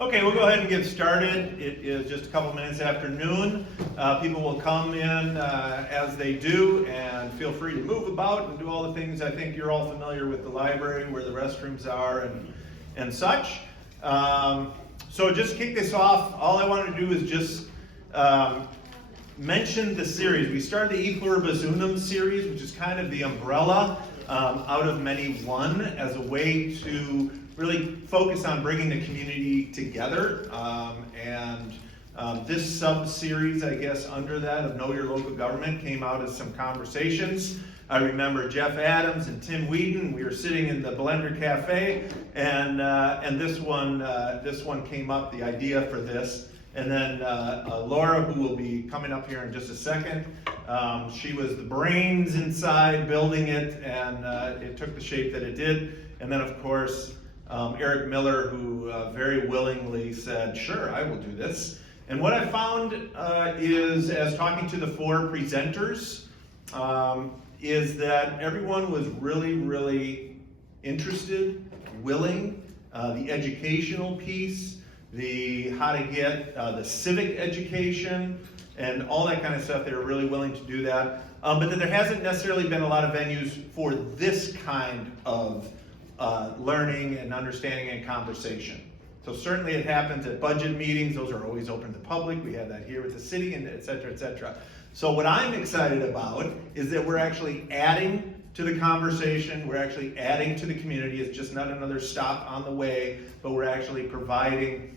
Okay, we'll go ahead and get started. It is just a couple minutes after noon. People will come in as they do, and feel free to move about and do all the things. I think you're all familiar with the library, where the restrooms are and such. So just to kick this off, all I wanted to do is just mention the series. We started the E Pluribus Unum series, which is kind of the umbrella out of many one, as a way to really focus on bringing the community together. This sub-series, I guess, under that of Know Your Local Government came out as some conversations. I remember Jeff Adams and Tim Whedon. We were sitting in the Blender Cafe, and this one came up, the idea for this. And then Laura, who will be coming up here in just a second, she was the brains inside building it, and it took the shape that it did. And then, of course, Eric Miller, who very willingly said, sure, I will do this. And what I found is, as talking to the four presenters, is that everyone was really, really interested, willing, the educational piece, the how to get the civic education, and all that kind of stuff. They were really willing to do that. But that there hasn't necessarily been a lot of venues for this kind of learning and understanding and conversation. So certainly it happens at budget meetings. Those are always open to the public. We have that here with the city, and et cetera, et cetera. So what I'm excited about is that we're actually adding to the conversation. We're actually adding to the community. It's just not another stop on the way, but we're actually providing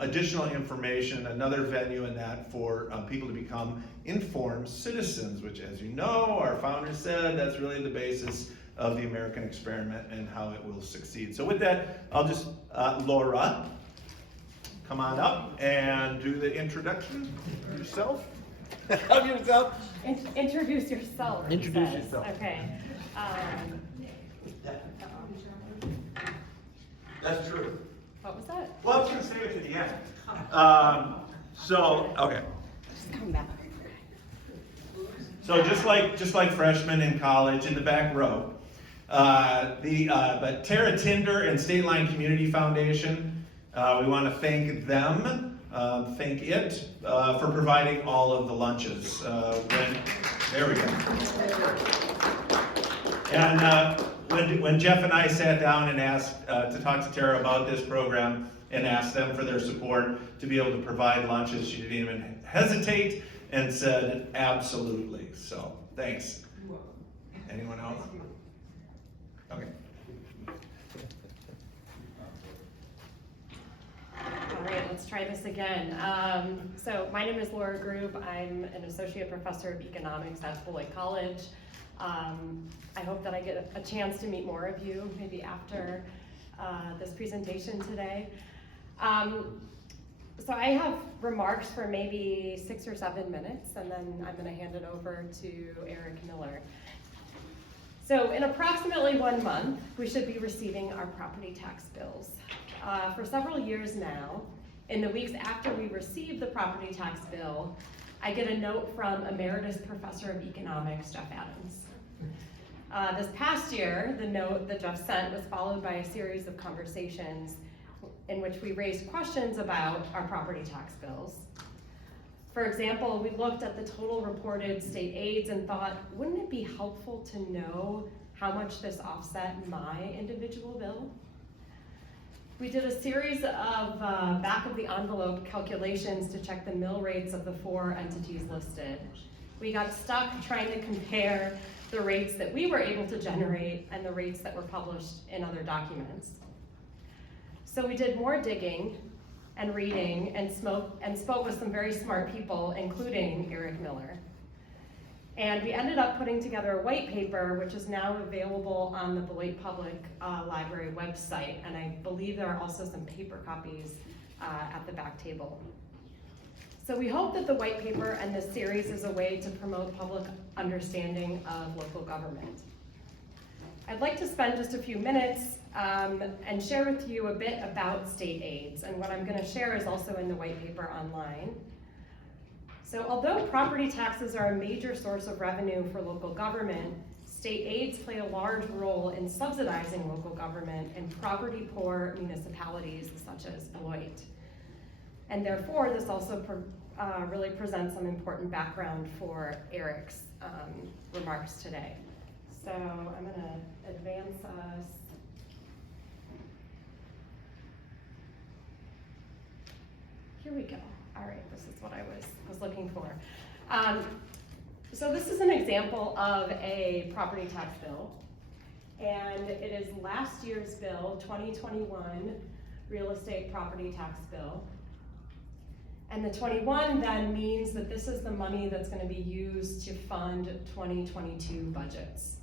additional information, another venue in that for people to become informed citizens, which, as you know, our founder said, that's really the basis of the American experiment and how it will succeed. So with that, I'll just, Laura, come on up and do the introduction of yourself. Of yourself. Introduce yourself. Introduce yourself. Okay. That's true. What was that? Well, I was going to say it to the end. Okay. Just come back. So just like freshmen in college in the back row, but Tara Tinder and Stateline Community Foundation, we want to thank them, thank it, for providing all of the lunches. There we go. And when Jeff and I sat down and asked to talk to Tara about this program and asked them for their support to be able to provide lunches, she didn't even hesitate and said absolutely. So thanks. Anyone else? Okay. All right, let's try this again. So my name is Laura Grube. I'm an Associate Professor of Economics at Beloit College. I hope that I get a chance to meet more of you, maybe after this presentation today. So I have remarks for maybe 6 or 7 minutes, and then I'm going to hand it over to Eric Miller. So in approximately 1 month, we should be receiving our property tax bills. For several years now, in the weeks after we receive the property tax bill, I get a note from Emeritus Professor of Economics, Jeff Adams. This past year, the note that Jeff sent was followed by a series of conversations in which we raised questions about our property tax bills. For example, we looked at the total reported state aids and thought, wouldn't it be helpful to know how much this offset my individual bill? We did a series of back of the envelope calculations to check the mill rates of the 4 entities listed. We got stuck trying to compare the rates that we were able to generate and the rates that were published in other documents. So we did more digging and reading and spoke with some very smart people, including Eric Miller. And we ended up putting together a white paper, which is now available on the Beloit Public Library website. And I believe there are also some paper copies at the back table. So we hope that the white paper and this series is a way to promote public understanding of local government. I'd like to spend just a few minutes and share with you a bit about state aids. And what I'm going to share is also in the white paper online. So although property taxes are a major source of revenue for local government, state aids play a large role in subsidizing local government in property-poor municipalities such as Beloit. And therefore, this also really presents some important background for Eric's remarks today. So I'm gonna advance us. Here we go. All right, this is what I was looking for. So this is an example of a property tax bill. And it is last year's bill, 2021 real estate property tax bill. And the 21 then means that this is the money that's going to be used to fund 2022 budgets.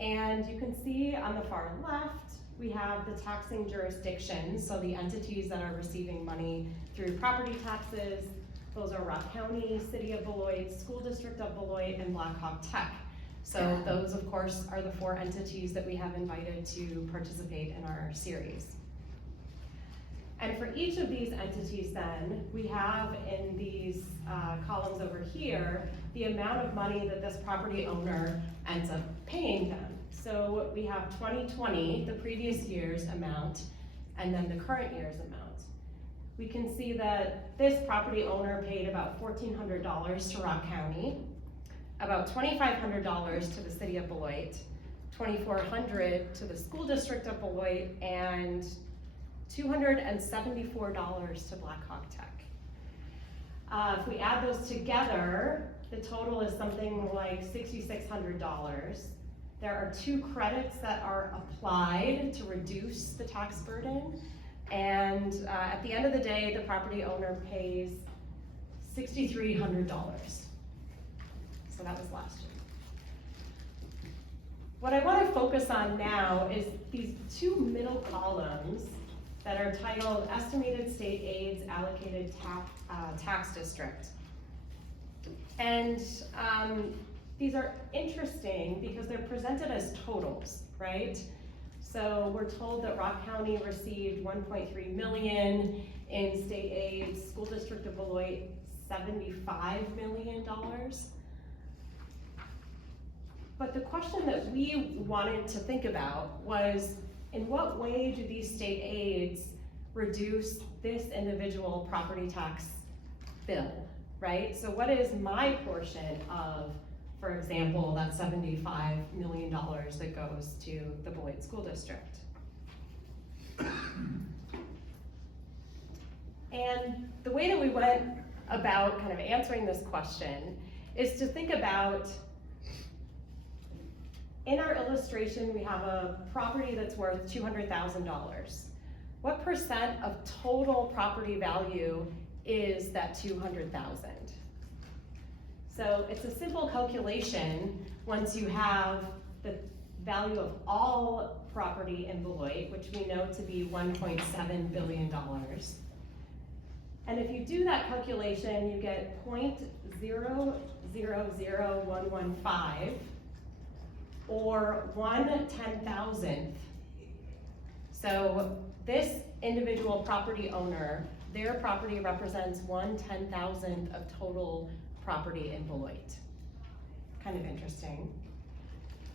And you can see on the far left, we have the taxing jurisdictions, so the entities that are receiving money through property taxes. Those are Rock County, City of Beloit, School District of Beloit, and Black Hawk Tech. So those, of course, are the 4 entities that we have invited to participate in our series. And for each of these entities then, we have in these columns over here, the amount of money that this property owner ends up paying them. So we have 2020, the previous year's amount, and then the current year's amount. We can see that this property owner paid about $1,400 to Rock County, about $2,500 to the City of Beloit, $2,400 to the School District of Beloit, and $274 to Black Hawk Tech. If we add those together, the total is something like $6,600. There are 2 credits that are applied to reduce the tax burden. And at the end of the day, the property owner pays $6,300. So that was last year. What I want to focus on now is these 2 middle columns that are titled Estimated State Aids Allocated Tax District. And these are interesting because they're presented as totals, right? So we're told that Rock County received $1.3 million in state aid, School District of Beloit, $75 million. But the question that we wanted to think about was, in what way do these state aids reduce this individual property tax bill, right? So what is my portion of, for example, that $75 million that goes to the Beloit School District? And the way that we went about kind of answering this question is to think about, in our illustration, we have a property that's worth $200,000. What percent of total property value is that $200,000? So it's a simple calculation once you have the value of all property in Beloit, which we know to be $1.7 billion. And if you do that calculation, you get 0.000115, or 1/10,000th. So this individual property owner, their property represents 1/10,000th of total property in Beloit. Kind of interesting.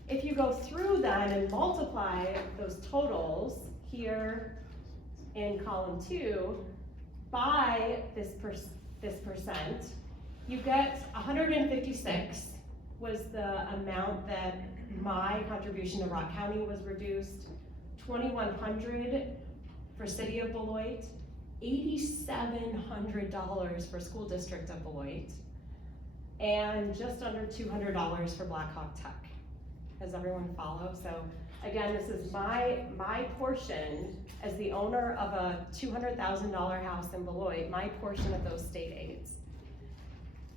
If you go through then and multiply those totals here in column 2 by this percent, you get 156 was the amount that my contribution to Rock County was reduced, $2,100 for City of Beloit, $8,700 for School District of Beloit, and just under $200 for Black Hawk Tech. Does everyone follow? So again, this is my portion as the owner of a $200,000 house in Beloit, my portion of those state aids.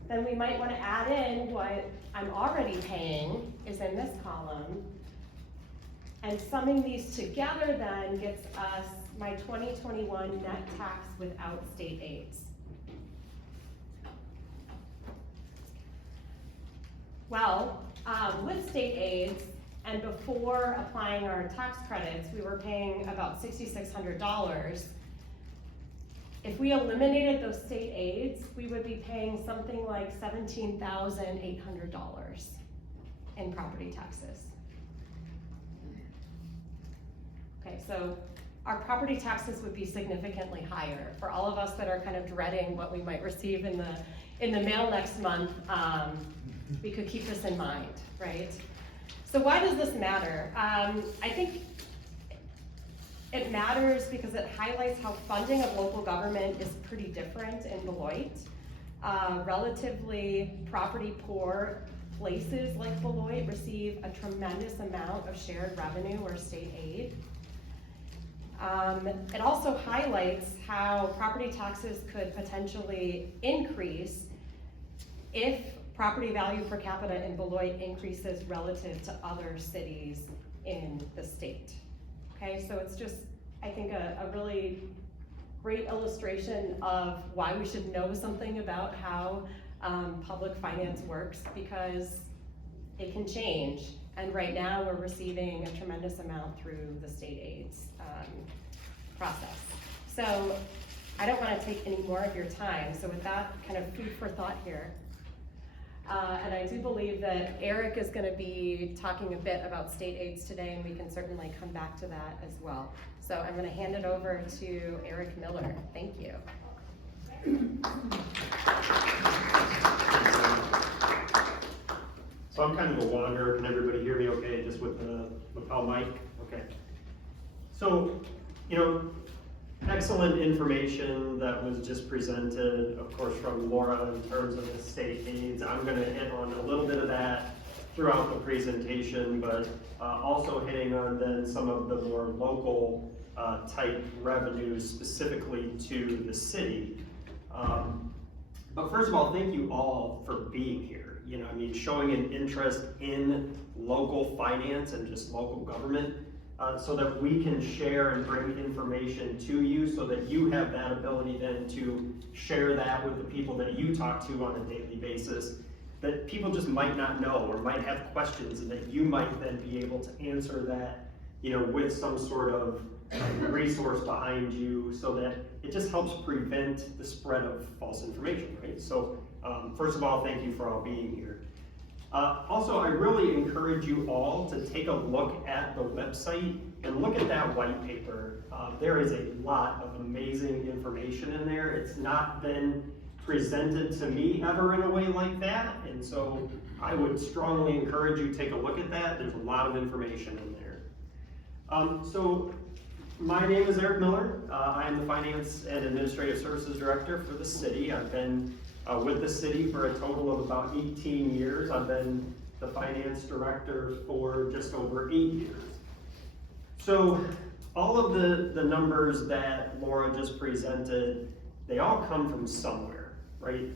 Then we might want to add in what I'm already paying is in this column, and summing these together then gets us my 2021 net tax without state aids. Well, with state aids and before applying our tax credits, we were paying about $6,600. If we eliminated those state aids, we would be paying something like $17,800 in property taxes. Okay, so our property taxes would be significantly higher. For all of us that are kind of dreading what we might receive in the mail next month, we could keep this in mind, right? So why does this matter? I think it matters because it highlights how funding of local government is pretty different in Beloit. Relatively property poor places like Beloit receive a tremendous amount of shared revenue or state aid. It also highlights how property taxes could potentially increase if property value per capita in Beloit increases relative to other cities in the state. Okay, so it's just, I think, a really great illustration of why we should know something about how public finance works, because it can change. And right now we're receiving a tremendous amount through the state aids process. So I don't want to take any more of your time. So with that kind of food for thought here, and I do believe that Eric is going to be talking a bit about state aids today, and we can certainly come back to that as well. So I'm going to hand it over to Eric Miller. Thank you. So I'm kind of a wanderer. Can everybody hear me okay, just with the lapel mic? Okay. So, you know, excellent information that was just presented, of course, from Laura in terms of the state aids. I'm going to hit on a little bit of that throughout the presentation, but also hitting on then some of the more local type revenues specifically to the city. But first of all, thank you all for being here. You know, I mean, showing an interest in local finance and just local government, so that we can share and bring information to you, so that you have that ability then to share that with the people that you talk to on a daily basis, that people just might not know or might have questions, and that you might then be able to answer that, you know, with some sort of resource behind you, so that it just helps prevent the spread of false information, right? So first of all, thank you for all being here. Also, I really encourage you all to take a look at the website and look at that white paper. There is a lot of amazing information in there. It's not been presented to me ever in a way like that, and so I would strongly encourage you to take a look at that. There's a lot of information in there. So my name is Eric Miller. I am the Finance and Administrative Services Director for the city. I've been with the city for a total of about 18 years. I've been the finance director for just over 8 years. So all of the numbers that Laura just presented, they all come from somewhere, right?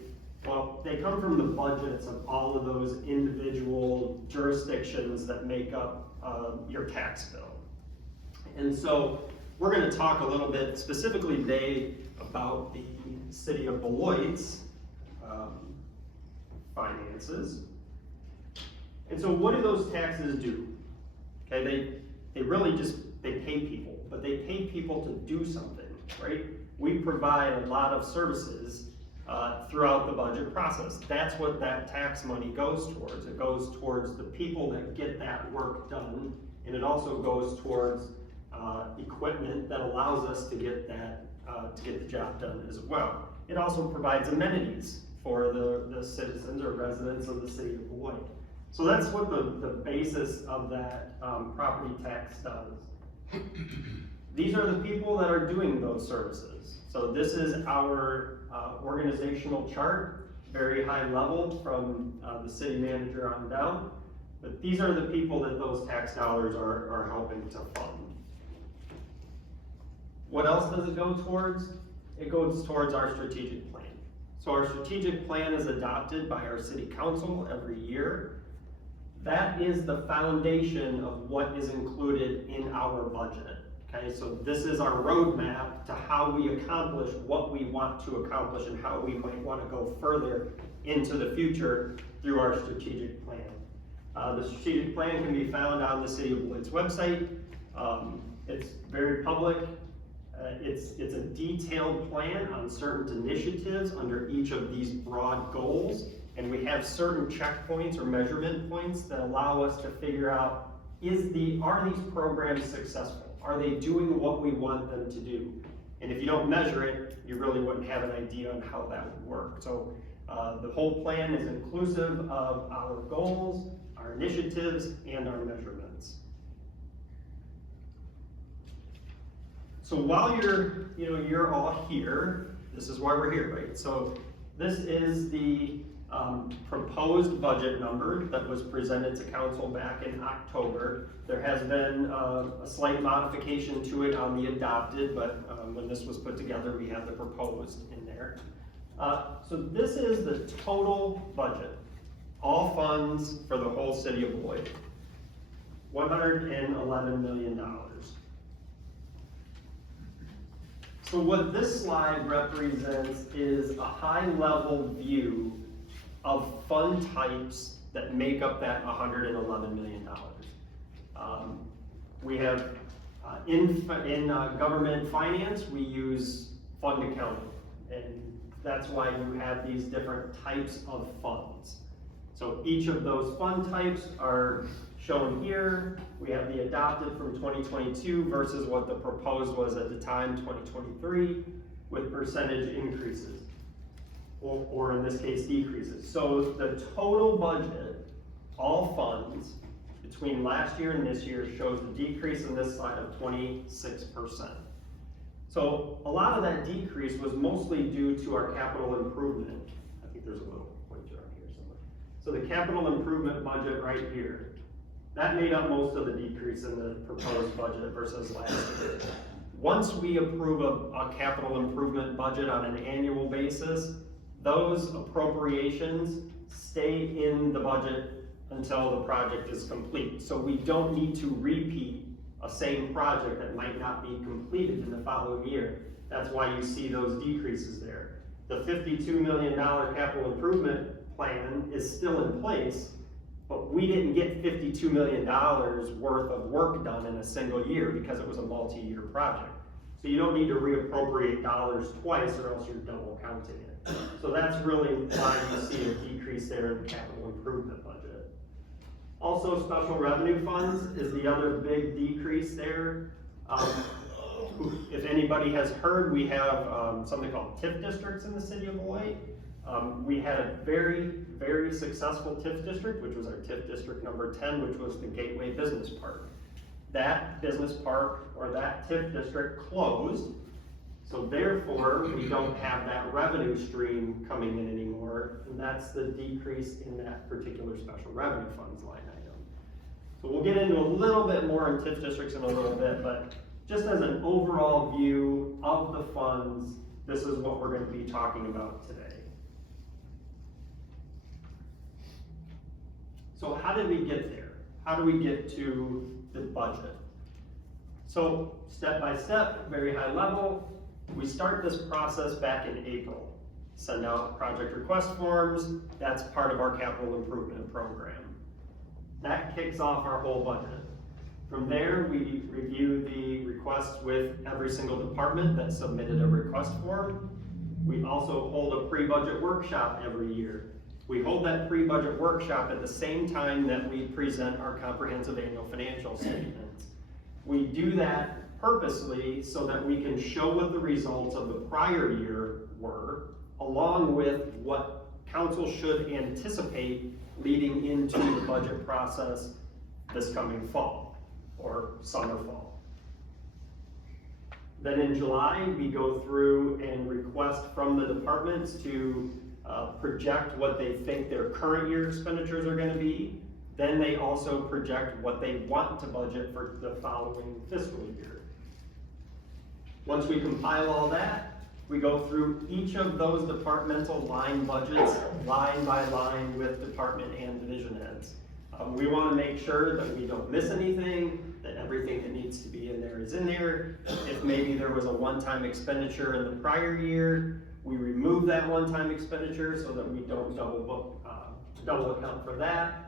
Well, they come from the budgets of all of those individual jurisdictions that make up your tax bill. And so we're going to talk a little bit specifically today about the City of Beloit's finances. And so what do those taxes do? Okay, they really just, they pay people, but they pay people to do something, right? We provide a lot of services throughout the budget process. That's what that tax money goes towards. It goes towards the people that get that work done, and it also goes towards equipment that allows us to get that to get the job done as well. It also provides amenities for the citizens or residents of the city of Beloit. So that's what the basis of that property tax does. These are the people that are doing those services. So this is our organizational chart, very high level from the city manager on down. But these are the people that those tax dollars are helping to fund. What else does it go towards? It goes towards our strategic plan. So our strategic plan is adopted by our city council every year. That is the foundation of what is included in our budget. Okay, so this is our roadmap to how we accomplish what we want to accomplish and how we might want to go further into the future through our strategic plan. The strategic plan can be found on the City of Beloit's website. It's very public. It's a detailed plan on certain initiatives under each of these broad goals, and we have certain checkpoints or measurement points that allow us to figure out, are these programs successful? Are they doing what we want them to do? And if you don't measure it, you really wouldn't have an idea on how that would work. So the whole plan is inclusive of our goals, our initiatives, and our measurements. So while you're all here, this is why we're here, right? So this is the proposed budget number that was presented to council back in October. There has been a slight modification to it on the adopted, but when this was put together, we had the proposed in there. So this is the total budget, all funds for the whole city of Beloit, $111 million. So what this slide represents is a high-level view of fund types that make up that $111 million. We have, in government finance, we use fund accounting, and that's why you have these different types of funds. So each of those fund types are shown here. We have the adopted from 2022 versus what the proposed was at the time, 2023, with percentage increases, or in this case, decreases. So the total budget, all funds, between last year and this year shows a decrease in this slide of 26%. So a lot of that decrease was mostly due to our capital improvement. I think there's a little pointer on here somewhere. So the capital improvement budget right here, that made up most of the decrease in the proposed budget versus last year. Once we approve a capital improvement budget on an annual basis, those appropriations stay in the budget until the project is complete. So we don't need to repeat a same project that might not be completed in the following year. That's why you see those decreases there. The $52 million capital improvement plan is still in place, but we didn't get $52 million worth of work done in a single year because it was a multi-year project. So you don't need to reappropriate dollars twice or else you're double counting it. So that's really why you see a decrease there in the capital improvement budget. Also, special revenue funds is the other big decrease there. If anybody has heard, we have something called TIF districts in the city of Beloit. We had a very, very successful TIF district, which was our TIF district number 10, which was the Gateway Business Park. That business park, or that TIF district, closed, so therefore we don't have that revenue stream coming in anymore, and that's the decrease in that particular special revenue funds line item. So we'll get into a little bit more on TIF districts in a little bit, but just as an overall view of the funds, this is what we're going to be talking about today. So how did we get there? How do we get to the budget? So step by step, very high level, we start this process back in April. Send out project request forms, that's part of our capital improvement program. That kicks off our whole budget. From there, we review the requests with every single department that submitted a request form. We also hold a pre-budget workshop every year. We hold that pre-budget workshop at the same time that we present our comprehensive annual financial statements. We do that purposely so that we can show what the results of the prior year were, along with what council should anticipate leading into the budget process this coming fall, or summer fall. Then in July, we go through and request from the departments to project what they think their current year expenditures are going to be. Then they also project what they want to budget for the following fiscal year. Once we compile all that, we go through each of those departmental line budgets, line by line with department and division heads. We want to make sure that we don't miss anything, that everything that needs to be in there is in there. If maybe there was a one-time expenditure in the prior year, we remove that one-time expenditure so that we don't double account for that.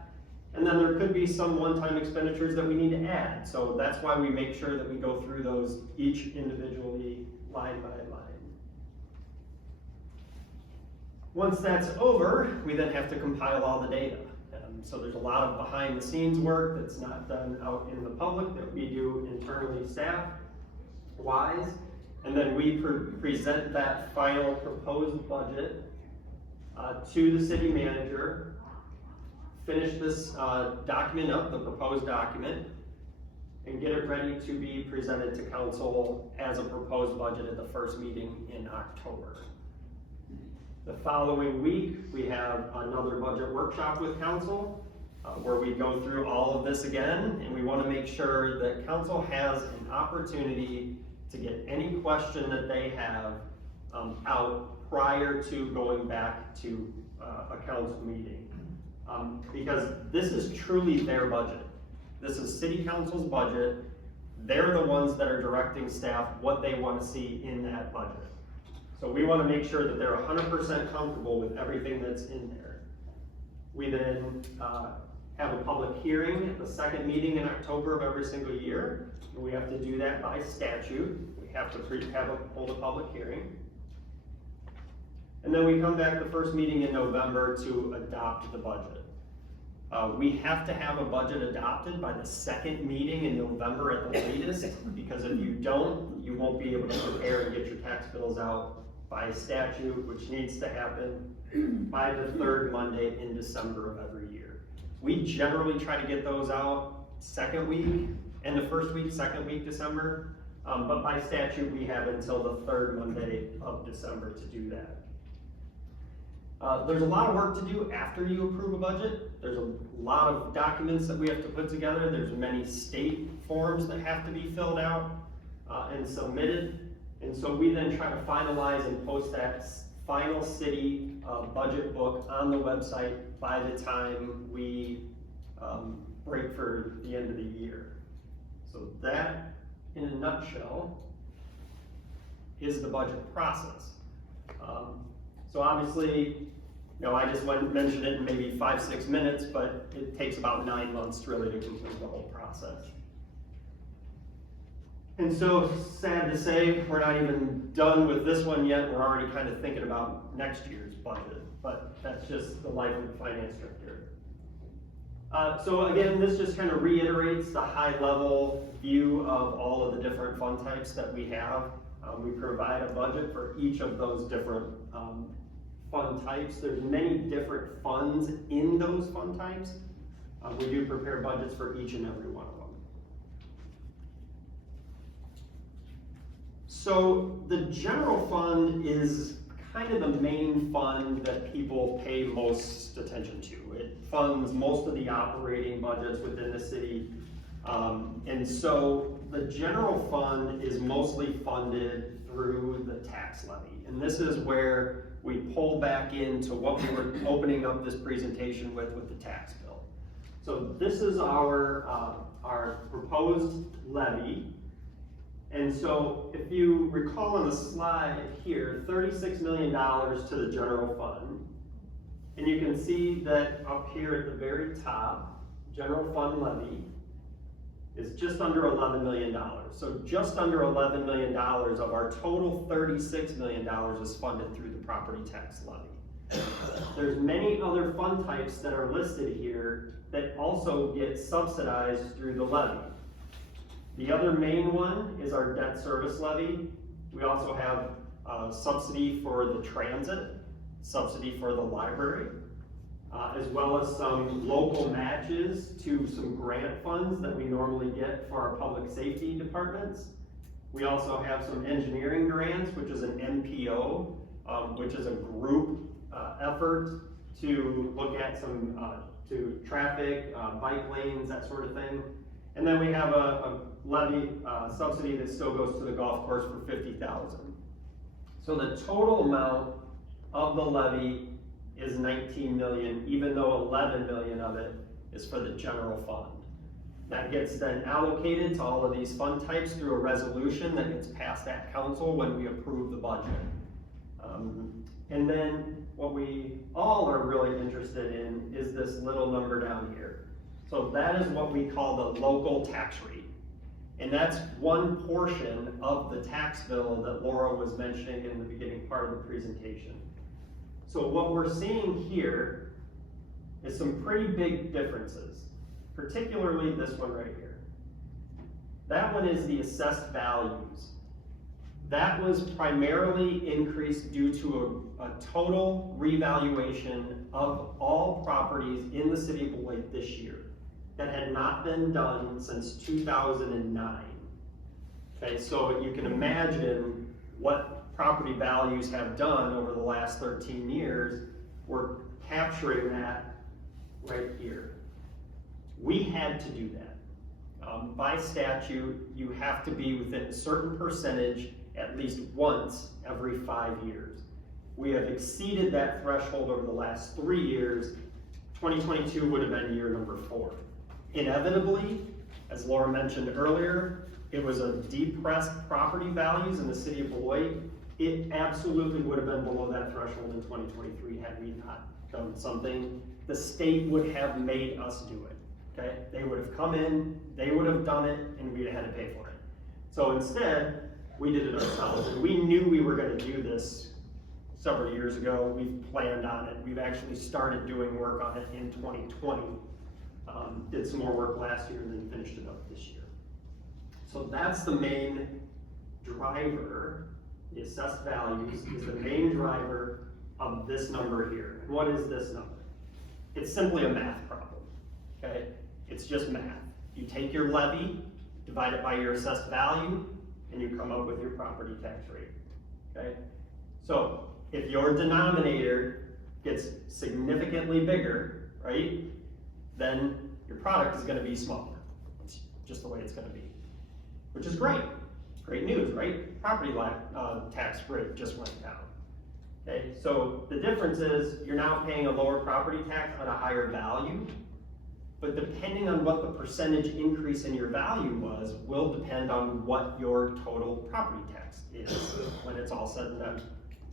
And then there could be some one-time expenditures that we need to add. So that's why we make sure that we go through those each individually, line by line. Once that's over, we then have to compile all the data. So there's a lot of behind the scenes work that's not done out in the public that we do internally staff-wise. And then we present that final proposed budget to the city manager, finish this document up, the proposed document, and get it ready to be presented to council as a proposed budget at the first meeting in October. The following week, we have another budget workshop with council where we go through all of this again, and we want to make sure that council has an opportunity to get any question that they have out prior to going back to a council meeting. Because this is truly their budget. This is city council's budget. They're the ones that are directing staff what they want to see in that budget. So we want to make sure that they're 100% comfortable with everything that's in there. We then have a public hearing at the second meeting in October of every single year. And we have to do that by statute. We have to hold a public hearing. And then we come back the first meeting in November to adopt the budget. We have to have a budget adopted by the second meeting in November at the latest, because if you don't, you won't be able to prepare and get your tax bills out by statute, which needs to happen by the third Monday in December of every year. We generally try to get those out second week, and the first week, second week December, but by statute we have until the third Monday of December to do that. There's a lot of work to do after you approve a budget. There's a lot of documents that we have to put together. There's many state forms that have to be filled out and submitted. And so we then try to finalize and post that final city budget book on the website by the time we break for the end of the year. So that, in a nutshell, is the budget process. So obviously, I just mentioned it in maybe 5-6 minutes, but it takes about 9 months really to complete the whole process. And so, sad to say, we're not even done with this one yet. We're already kind of thinking about next year's budget, but that's just the life of the finance director. So again, this just kind of reiterates the high-level view of all of the different fund types that we have. We provide a budget for each of those different fund types. There's many different funds in those fund types. We do prepare budgets for each and every one of them. So the general fund is kind of the main fund that people pay most attention to. It funds most of the operating budgets within the city. And so the general fund is mostly funded through the tax levy. And this is where we pull back into what we were opening up this presentation with the tax bill. So this is our proposed levy. And so if you recall on the slide here, $36 million to the general fund. And you can see that up here at the very top, general fund levy is just under $11 million. So just under $11 million of our total $36 million is funded through the property tax levy. There's many other fund types that are listed here that also get subsidized through the levy. The other main one is our debt service levy. We also have subsidy for the transit, subsidy for the library, as well as some local matches to some grant funds that we normally get for our public safety departments. We also have some engineering grants, which is an MPO, which is a group effort to look at some to traffic, bike lanes, that sort of thing. And then we have a levy subsidy that still goes to the golf course for $50,000. So the total amount of the levy is $19 million, even though $11 million of it is for the general fund. That gets then allocated to all of these fund types through a resolution that gets passed at council when we approve the budget. And then what we all are really interested in is this little number down here. So that is what we call the local tax rate. And that's one portion of the tax bill that Laura was mentioning in the beginning part of the presentation. So what we're seeing here is some pretty big differences, particularly this one right here. That one is the assessed values. That was primarily increased due to a total revaluation of all properties in the city of Beloit this year that had not been done since 2009. Okay, so you can imagine what property values have done over the last 13 years. We're capturing that right here. We had to do that. By statute, you have to be within a certain percentage at least once every 5 years. We have exceeded that threshold over the last 3 years. 2022 would have been year number 4. Inevitably, as Laura mentioned earlier, it was a depressed property values in the city of Beloit. It absolutely would have been below that threshold in 2023 had we not done something. The state would have made us do it. Okay, they would have come in, they would have done it, and we'd have had to pay for it. So instead, we did it ourselves, and we knew we were going to do this several years ago. We've planned on it. We've actually started doing work on it in 2020. Did some more work last year and then finished it up this year. So that's the main driver. The assessed values is the main driver of this number here. And what is this number? It's simply a math problem, okay? It's just math. You take your levy, divide it by your assessed value, and you come up with your property tax rate, okay? So if your denominator gets significantly bigger, right, then your product is gonna be smaller. It's just the way it's gonna be, which is great. Great news, right? Property tax rate just went down. Okay, so the difference is you're now paying a lower property tax on a higher value, but depending on what the percentage increase in your value was, will depend on what your total property tax is when it's all said and done.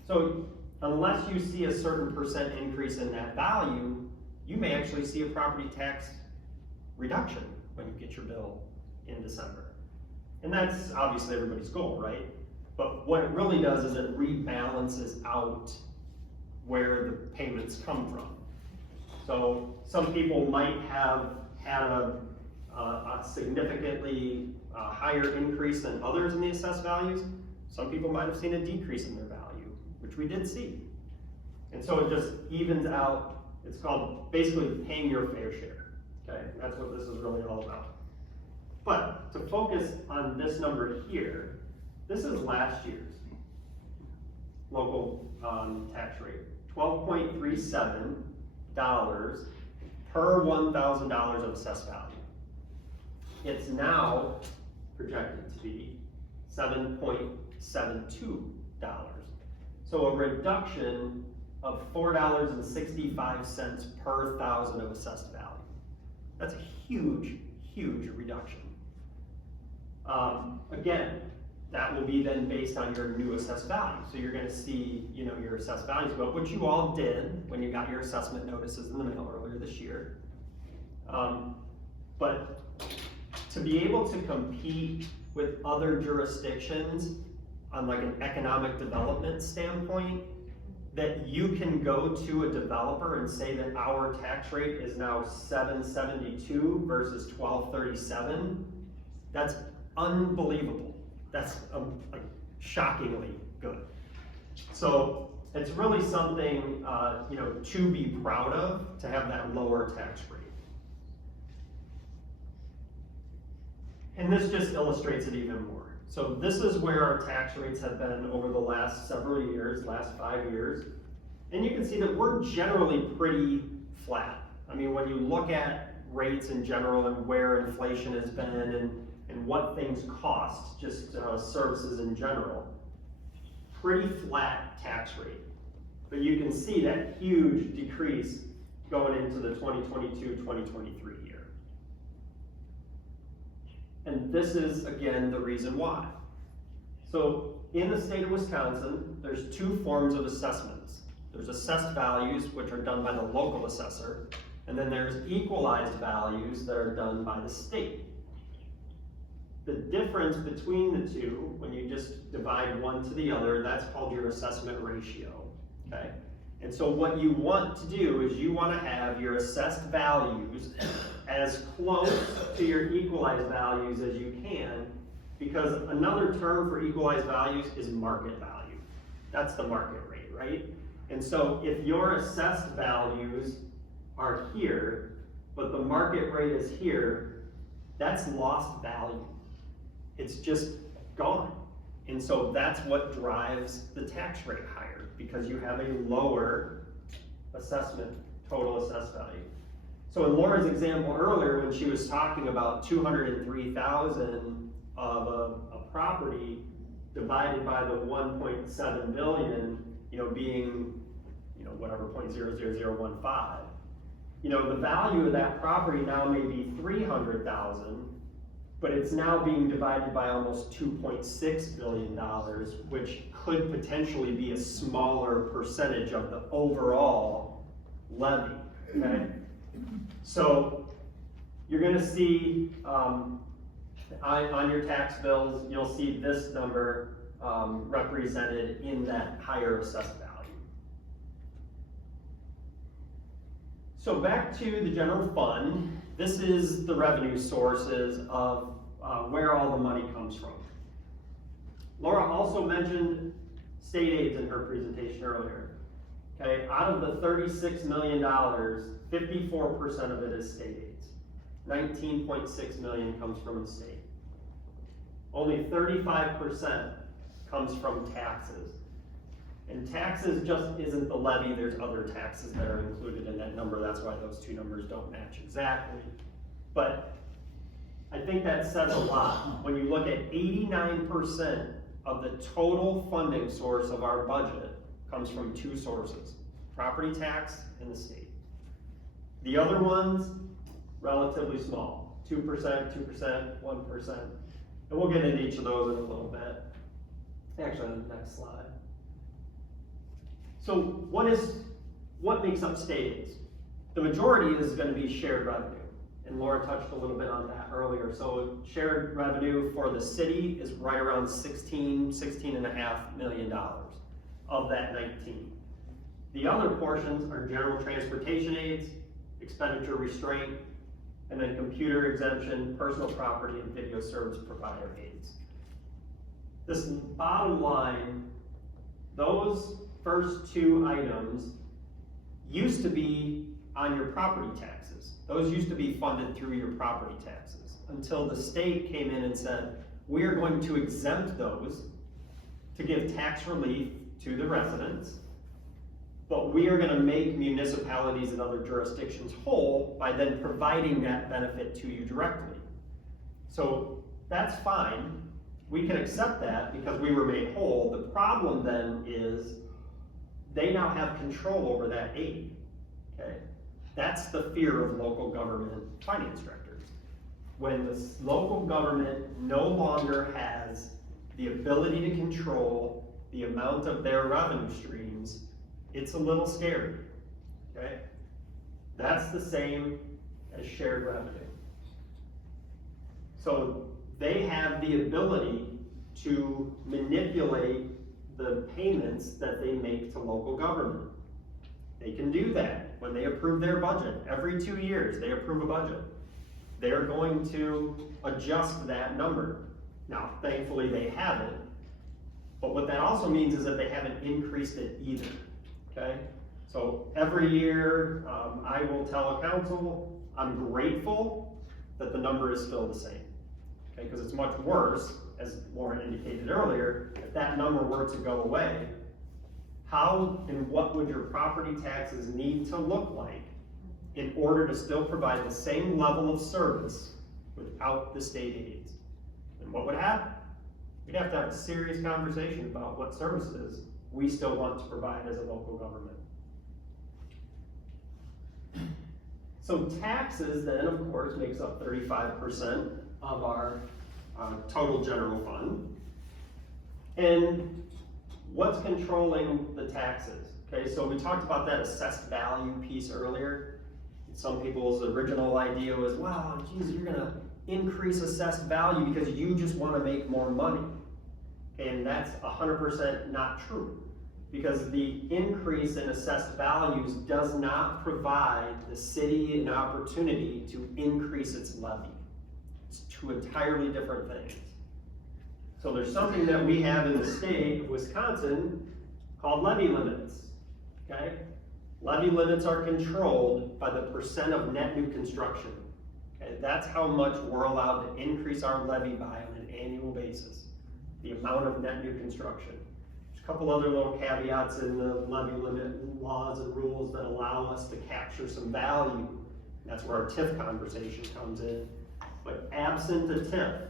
So unless you see a certain percent increase in that value, you may actually see a property tax reduction when you get your bill in December. And that's obviously everybody's goal, right? But what it really does is it rebalances out where the payments come from. So some people might have had a significantly higher increase than others in the assessed values. Some people might have seen a decrease in their value, which we did see. And so it just evens out. It's called basically paying your fair share. Okay, that's what this is really all about. But to focus on this number here, this is last year's local tax rate, $12.37 per $1,000 of assessed value. It's now projected to be $7.72. So a reduction of $4.65 per thousand of assessed value. That's a huge, huge reduction. Again, that will be then based on your new assessed value. So you're going to see, your assessed values go up, which you all did when you got your assessment notices in the mail earlier this year. But to be able to compete with other jurisdictions on like an economic development standpoint, that you can go to a developer and say that our tax rate is now $7.72 versus $12.37, that's unbelievable. That's like shockingly good. So it's really something to be proud of, to have that lower tax rate. And this just illustrates it even more. So this is where our tax rates have been over the last several years, last 5 years. And you can see that we're generally pretty flat. I mean, when you look at rates in general and where inflation has been and what things cost, just services in general, pretty flat tax rate. But you can see that huge decrease going into the 2022-2023 year. And this is, again, the reason why. So in the state of Wisconsin, there's 2 forms of assessments. There's assessed values, which are done by the local assessor, and then there's equalized values that are done by the state. The difference between the two, when you just divide one to the other, that's called your assessment ratio, okay? And so what you want to do is you want to have your assessed values as close to your equalized values as you can, because another term for equalized values is market value. That's the market rate, right? And so if your assessed values are here, but the market rate is here, that's lost value. It's just gone. And so that's what drives the tax rate higher, because you have a lower assessment, total assessed value. So in Laura's example earlier, when she was talking about 203,000 of a property divided by the 1.7 billion, being, whatever, 0.00015, the value of that property now may be 300,000, but it's now being divided by almost $2.6 billion, which could potentially be a smaller percentage of the overall levy, okay? So you're gonna see, on your tax bills, you'll see this number represented in that higher assessed value. So back to the general fund, this is the revenue sources of where all the money comes from. Laura also mentioned state aids in her presentation earlier. Okay, out of the $36 million, 54% of it is state aids. 19.6 million comes from the state. Only 35% comes from taxes. And taxes just isn't the levy, there's other taxes that are included in that number, that's why those two numbers don't match exactly. But I think that says a lot. When you look at 89% of the total funding source of our budget comes from two sources, property tax and the state. The other ones, relatively small, 2%, 2%, 1%. And we'll get into each of those in a little bit. Actually, on the next slide. So what makes up state aids? The majority is going to be shared revenue. And Laura touched a little bit on that earlier. So shared revenue for the city is right around $16.5 million of that 19. The other portions are general transportation aids, expenditure restraint, and then computer exemption, personal property, and video service provider aids. This bottom line, those first two items used to be on your property taxes. Those used to be funded through your property taxes until the state came in and said, we are going to exempt those to give tax relief to the residents, but we are going to make municipalities and other jurisdictions whole by then providing that benefit to you directly. So that's fine. We can accept that because we were made whole. The problem then is they now have control over that aid, okay? That's the fear of local government finance directors. When the local government no longer has the ability to control the amount of their revenue streams, it's a little scary, okay? That's the same as shared revenue. So they have the ability to manipulate the payments that they make to local government. They can do that when they approve their budget. Every 2 years, they approve a budget. They're going to adjust that number. Now, thankfully, they haven't. But what that also means is that they haven't increased it either, okay? So every year, I will tell a council, I'm grateful that the number is still the same, okay? Because it's much worse, as Lauren indicated earlier, if that number were to go away, how and what would your property taxes need to look like in order to still provide the same level of service without the state aids? And what would happen? We'd have to have a serious conversation about what services we still want to provide as a local government. So taxes then, of course, makes up 35% of our total general fund. And what's controlling the taxes? Okay, so we talked about that assessed value piece earlier. Some people's original idea was, wow, geez, you're gonna increase assessed value because you just wanna make more money. And that's 100% not true. because the increase in assessed values does not provide the city an opportunity to increase its levy. It's two entirely different things. So there's something that we have in the state of Wisconsin called levy limits, okay? Levy limits are controlled by the percent of net new construction. Okay? That's how much we're allowed to increase our levy by on an annual basis, the amount of net new construction. There's a couple other little caveats in the levy limit laws and rules that allow us to capture some value. That's where our TIF conversation comes in. But absent a TIF,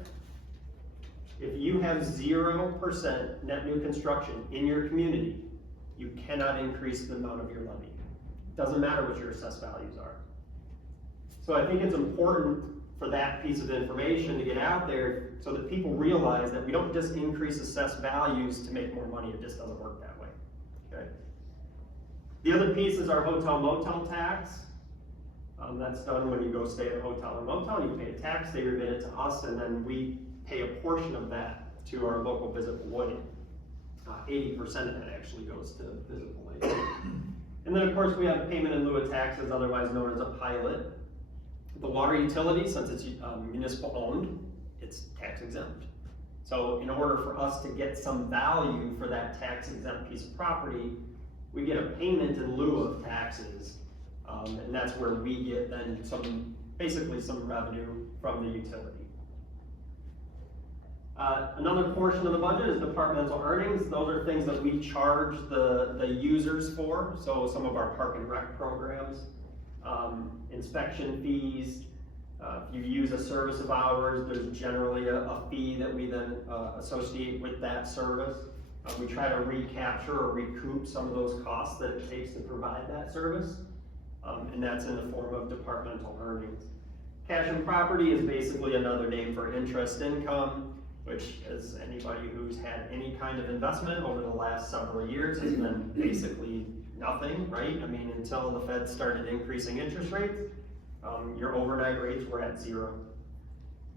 if you have 0% net new construction in your community, you cannot increase the amount of your levy. Doesn't matter what your assessed values are. So I think it's important for that piece of information to get out there so that people realize that we don't just increase assessed values to make more money. It just doesn't work that way. Okay. The other piece is our hotel motel tax. That's done when you go stay at a hotel or motel. You pay a tax, they remit it to us, and then we pay a portion of that to our local Visit Beloit. 80% of that actually goes to Visit Beloit. And then of course we have payment in lieu of taxes, otherwise known as a pilot. The water utility, since it's municipal owned, it's tax exempt. So in order for us to get some value for that tax exempt piece of property, we get a payment in lieu of taxes. And that's where we get then basically some revenue from the utility. Another portion of the budget is departmental earnings. Those are things that we charge the users for. So some of our park and rec programs, inspection fees. If you use a service of ours, there's generally a fee that we then associate with that service. We try to recapture or recoup some of those costs that it takes to provide that service. And that's in the form of departmental earnings. Cash and property is basically another name for interest income, which is anybody who's had any kind of investment over the last several years has been basically nothing, right? I mean, until the Fed started increasing interest rates, your overnight rates were at 0.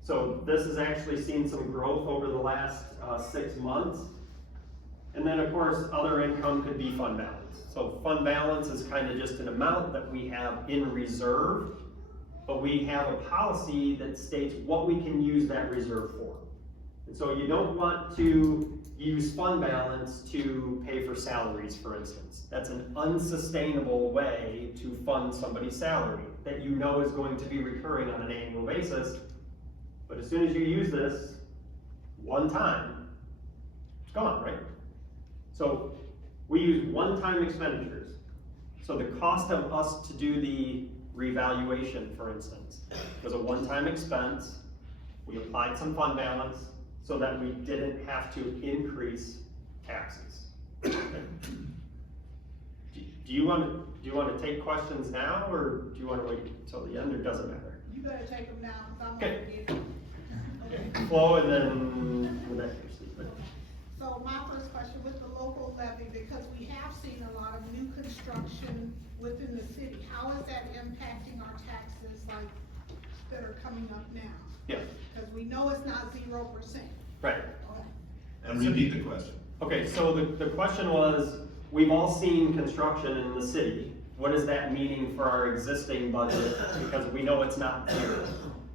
So this has actually seen some growth over the last 6 months. And then of course, other income could be fund balance. So fund balance is kind of just an amount that we have in reserve, but we have a policy that states what we can use that reserve for. And so you don't want to use fund balance to pay for salaries, for instance. That's an unsustainable way to fund somebody's salary that you know is going to be recurring on an annual basis. But as soon as you use this one time, it's gone, right? So we use one-time expenditures. So the cost of us to do the revaluation, for instance, was a one-time expense. We applied some fund balance so that we didn't have to increase taxes. Do you want to take questions now, or do you want to wait until the end, or does it matter? You better take them now, because I'm Okay. gonna get it. Okay. Flo, and then Rebecca. So my first question with the local levy, because we have seen a lot of new construction within the city, how is that impacting our taxes like that are coming up now? Yeah. Because we know it's not 0%. Right. Okay. And repeat the question. Okay, so the question was, we've all seen construction in the city. What is that meaning for our existing budget? Because we know it's not 0.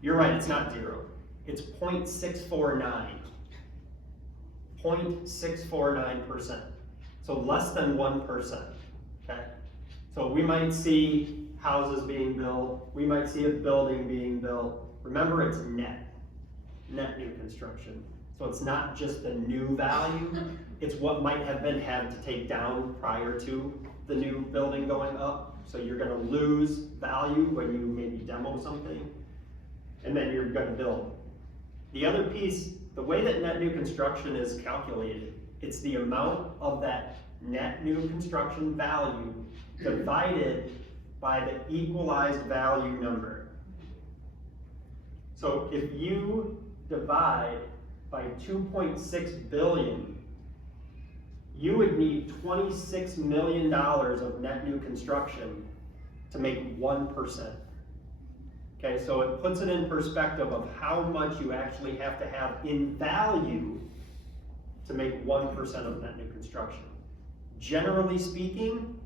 You're right, it's not 0. It's 0.649. 0.649%. So less than 1%. Okay? So we might see houses being built, we might see a building being built. Remember, it's net new construction. So it's not just the new value, it's what might have been had to take down prior to the new building going up. So you're gonna lose value when you maybe demo something, and then you're gonna build. The other piece, the way that net new construction is calculated, it's the amount of that net new construction value divided by the equalized value number. So if you divide by 2.6 billion, you would need $26 million of net new construction to make 1%. Okay, so it puts it in perspective of how much you actually have to have in value to make 1% of net new construction. Generally speaking,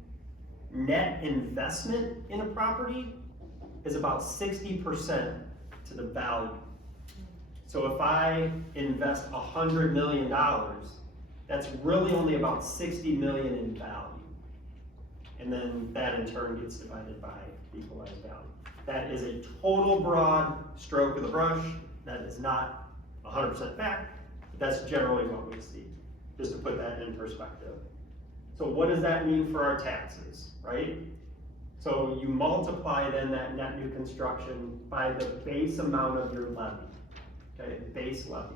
net investment in a property is about 60% to the value. So if I invest $100 million, that's really only about 60 million in value. And then that in turn gets divided by the equalized value. That is a total broad stroke of the brush. That is not 100% fact, but that's generally what we see, just to put that in perspective. So what does that mean for our taxes, right? So you multiply then that net new construction by the base amount of your levy, okay, base levy.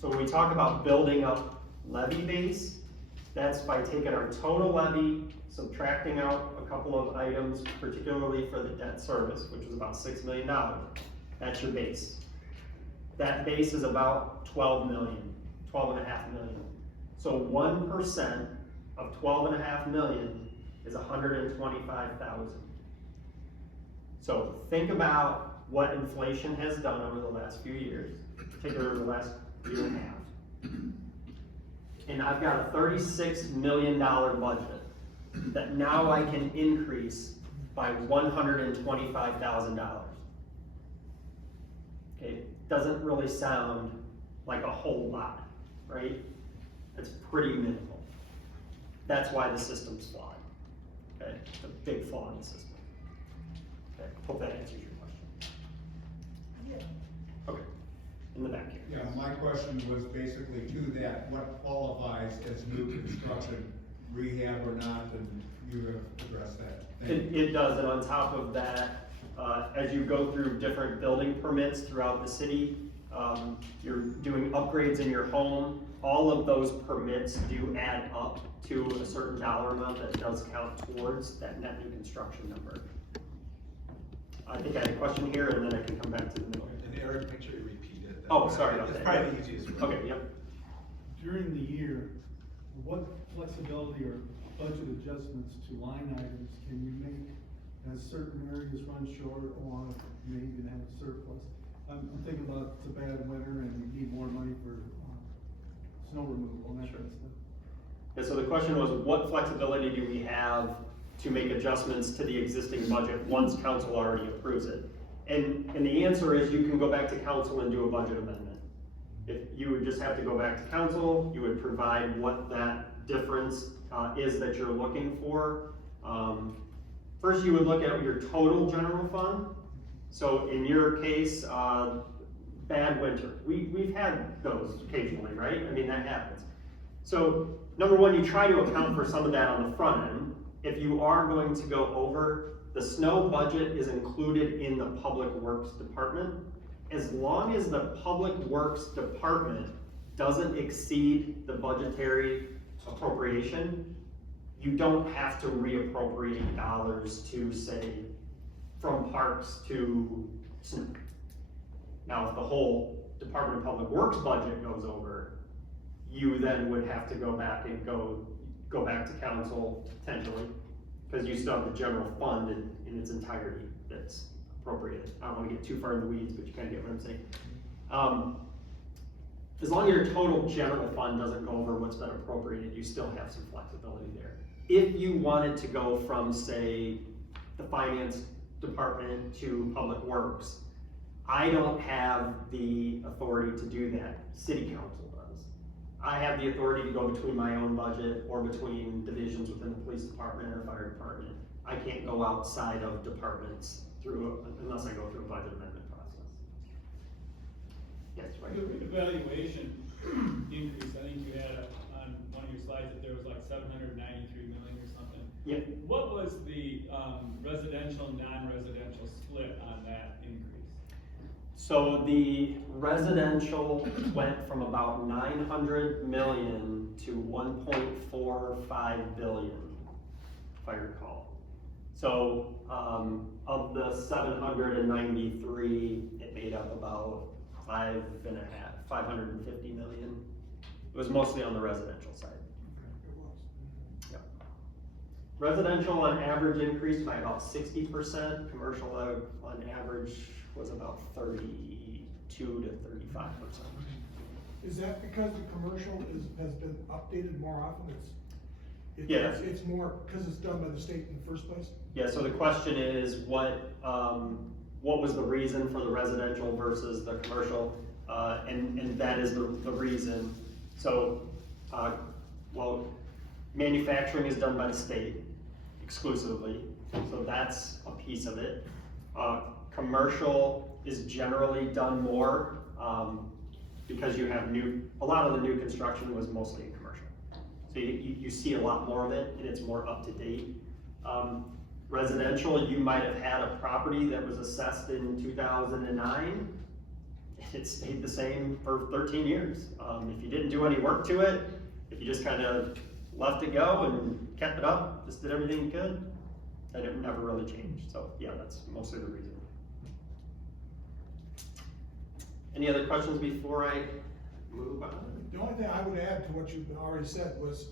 So when we talk about building up levy base, that's by taking our total levy, subtracting out a couple of items, particularly for the debt service, which is about $6 million. That's your base. That base is about 12 million, 12.5 million. So 1% of 12.5 million is 125,000. So think about what inflation has done over the last few years, particularly the last year and a half. And I've got a $36 million budget that now I can increase by $125,000. Okay, doesn't really sound like a whole lot, right? It's pretty minimal. That's why the system's flawed. Okay, it's a big flaw in the system. Okay, hope that answers your question. Yeah. Okay, in the back here. Yeah, my question was basically to that, what qualifies as new construction, rehab or not, and you have addressed that. Thank you. It does, and on top of that, as you go through different building permits throughout the city, you're doing upgrades in your home, all of those permits do add up to a certain dollar amount that does count towards that net new construction number. I think I had a question here, and then I can come back to the middle. And Eric, make sure you repeat it. Oh, sorry about It's that. probably the easiest way. Okay, yep. During the year, what flexibility or budget adjustments to line items can you make as certain areas run short or may even have a surplus? I'm thinking about it's a bad winter and you need more money for snow removal and that kind of stuff. And so the question was, what flexibility do we have to make adjustments to the existing budget once council already approves it? And the answer is you can go back to council and do a budget amendment. If you would just have to go back to council, you would provide what that difference is that you're looking for. First, you would look at your total general fund. So in your case, bad winter. We've had those occasionally, right? I mean, that happens. So number one, you try to account for some of that on the front end. If you are going to go over, the snow budget is included in the Public Works Department. As long as the Public Works Department doesn't exceed the budgetary appropriation, you don't have to reappropriate dollars to, say, from parks to snow. Now, if the whole Department of Public Works budget goes over, you then would have to go back and go back to council potentially, because you still have the general fund in its entirety that's appropriated. I don't want to get too far in the weeds, but you kind of get what I'm saying. As long as your total general fund doesn't go over what's been appropriated, you still have some flexibility there. If you wanted to go from, say, the finance department to public works, I don't have the authority to do that. City council does. I have the authority to go between my own budget or between divisions within the police department or fire department. I can't go outside of departments unless I go through a budget amendment process. Yes, right. The revaluation increase, I think you had on one of your slides that there was like 793 million or something. Yeah. What was the residential, non-residential split on that increase? So the residential went from about 900 million to 1.45 billion, if I recall. So of the 793, it made up about 550 million. It was mostly on the residential side. Yep. Residential on average increased by about 60%. Commercial on average was about 32 to 35%. Is that because the commercial has been updated more often? Yeah. It's more, because it's done by the state in the first place? Yeah, so the question is, what was the reason for the residential versus the commercial? And that is the reason. So, well, manufacturing is done by the state exclusively, so that's a piece of it. Commercial is generally done more, because you have a lot of the new construction was mostly in commercial. So you see a lot more of it, and it's more up to date. Residential, you might have had a property that was assessed in 2009. It stayed the same for 13 years. If you didn't do any work to it, if you just kind of left it go and kept it up, just did everything you could, then it never really changed. So yeah, that's mostly the reason. Any other questions before I move on? The only thing I would add to what you've already said was,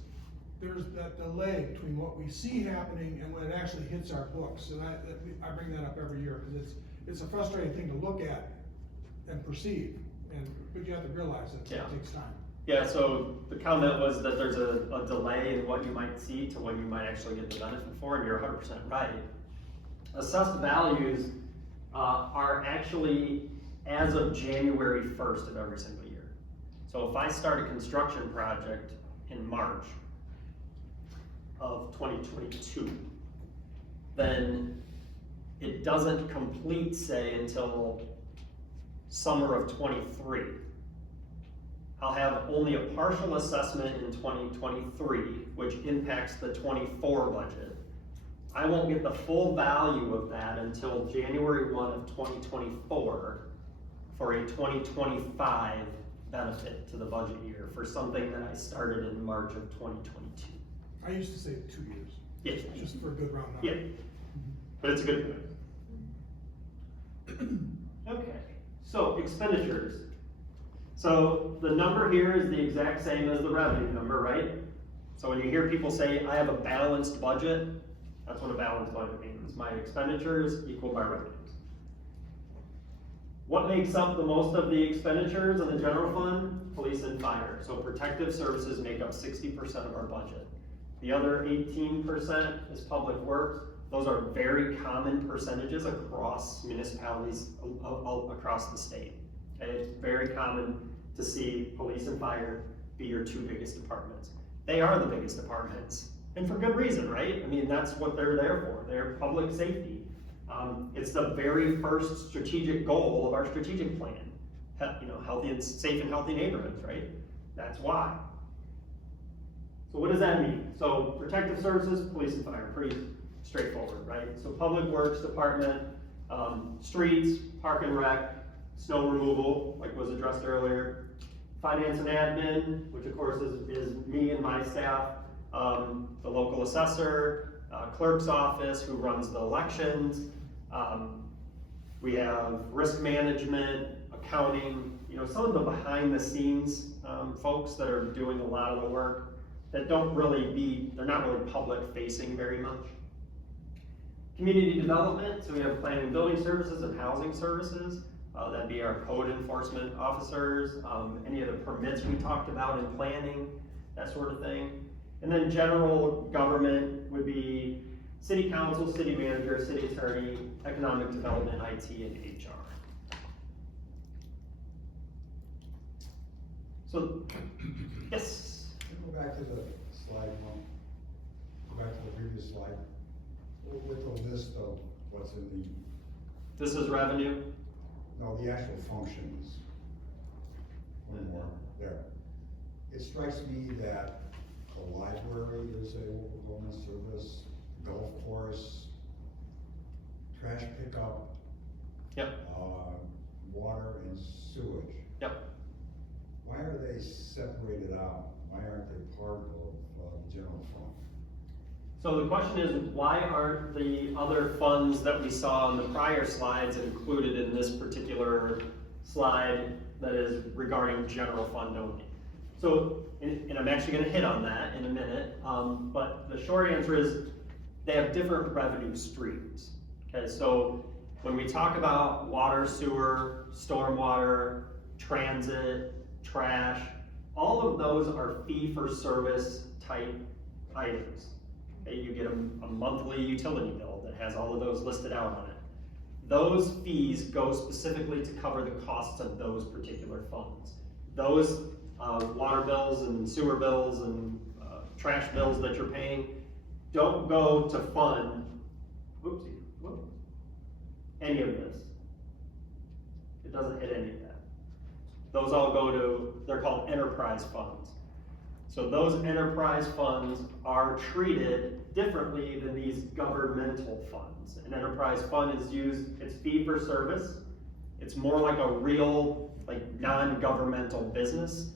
there's that delay between what we see happening and when it actually hits our books. And I bring that up every year, because it's a frustrating thing to look at and perceive, but you have to realize that it takes time. Yeah, so the comment was that there's a delay in what you might see to when you might actually get the benefit for, and you're 100% right. Assessed values are actually as of January 1st of every single year. So if I start a construction project in March of 2022, then it doesn't complete, say, until summer of 23. I'll have only a partial assessment in 2023, which impacts the 24 budget. I won't get the full value of that until January 1 of 2024 for a 2025 benefit to the budget year for something that I started in March of 2022. I used to say 2 years. Yes. Just for a good round number. Yeah, but it's a good point. Okay, so expenditures. So the number here is the exact same as the revenue number, right? So when you hear people say, I have a balanced budget, that's what a balanced budget means. My expenditures equal my revenues. What makes up the most of the expenditures in the general fund? Police and fire. So protective services make up 60% of our budget. The other 18% is public works. Those are very common percentages across municipalities across the state. Okay? It's very common to see police and fire be your two biggest departments. They are the biggest departments, and for good reason, right? I mean, that's what they're there for. They're public safety. It's the very first strategic goal of our strategic plan. Healthy and safe and healthy neighborhoods, right? That's why. So what does that mean? So protective services, police and fire, pretty straightforward, right? So public works department, streets, park and rec, snow removal, like was addressed earlier, finance and admin, which of course is me and my staff, the local assessor, clerk's office who runs the elections, we have risk management, accounting, some of the behind the scenes folks that are doing a lot of the work that they're not really public facing very much. Community development, so we have planning and building services and housing services. That'd be our code enforcement officers, any of the permits we talked about in planning, that sort of thing. And then general government would be city council, city manager, city attorney, economic development, IT, and HR. So, yes? Go back to the slide one. Go back to the previous slide. With the list of what's in This is revenue. the actual functions. One more, there. It strikes me that the library is a local government service, golf course, trash pickup. Yep. Water and sewage. Yep. Why are they separated out? Why aren't they part of the general fund? So the question is, why aren't the other funds that we saw in the prior slides included in this particular slide that is regarding general fund only? So, and I'm actually gonna hit on that in a minute, but the short answer is they have different revenue streams. Okay, so when we talk about water, sewer, stormwater, transit, trash, all of those are fee-for-service type items. Okay, you get a monthly utility bill that has all of those listed out on it. Those fees go specifically to cover the costs of those particular funds. Those water bills and sewer bills and trash bills that you're paying don't go to fund, any of this. It doesn't hit any of that. Those all go to, they're called enterprise funds. So those enterprise funds are treated differently than these governmental funds. An enterprise fund is used, it's fee for service. It's more like a real, like non-governmental business.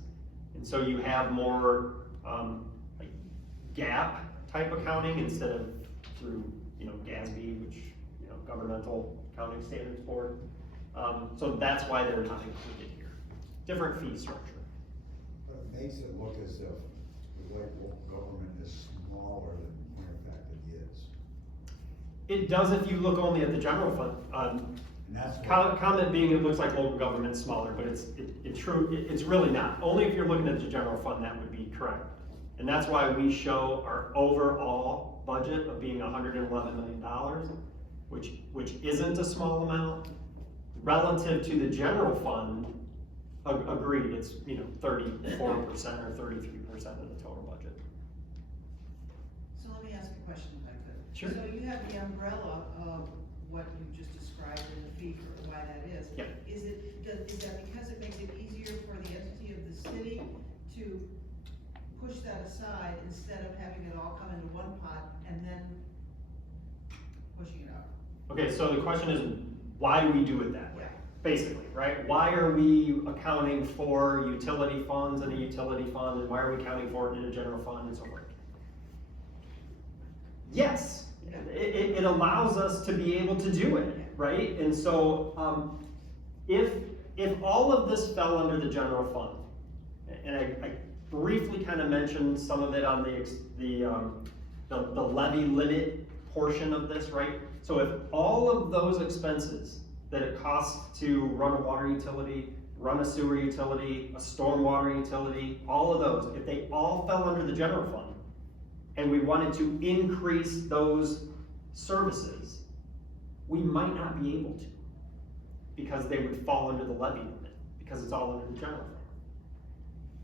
And so you have more like GAAP type accounting instead of through, GASB, which, Governmental Accounting Standards Board. So that's why they're not included here. Different fee structure. But it makes it look as if the local government is smaller than in fact it is. It does if you look only at the general fund. And that's Comment being it looks like local government's smaller, but it's really not. Only if you're looking at the general fund, that would be correct. And that's why we show our overall budget of being $111 million, which isn't a small amount. Relative to the general fund, agreed, it's 34% or 33% of the total budget. So let me ask a question if I could. Sure. So you have the umbrella of what you just described in the fee for why that is. Yep. Is that because it makes it easier for the entity of the city to push that aside instead of having it all come into one pot and then pushing it out? Okay, so the question is, why do we do it that way? Yeah. Basically, right? Why are we accounting for utility funds in a utility fund, and why are we accounting for it in a general fund and so forth? Yes, it allows us to be able to do it, right? And so, if all of this fell under the general fund, and I briefly kind of mentioned some of it on the levy limit portion of this, right? So if all of those expenses that it costs to run a water utility, run a sewer utility, a stormwater utility, all of those, if they all fell under the general fund, and we wanted to increase those services, we might not be able to, because they would fall under the levy limit, because it's all under the general fund.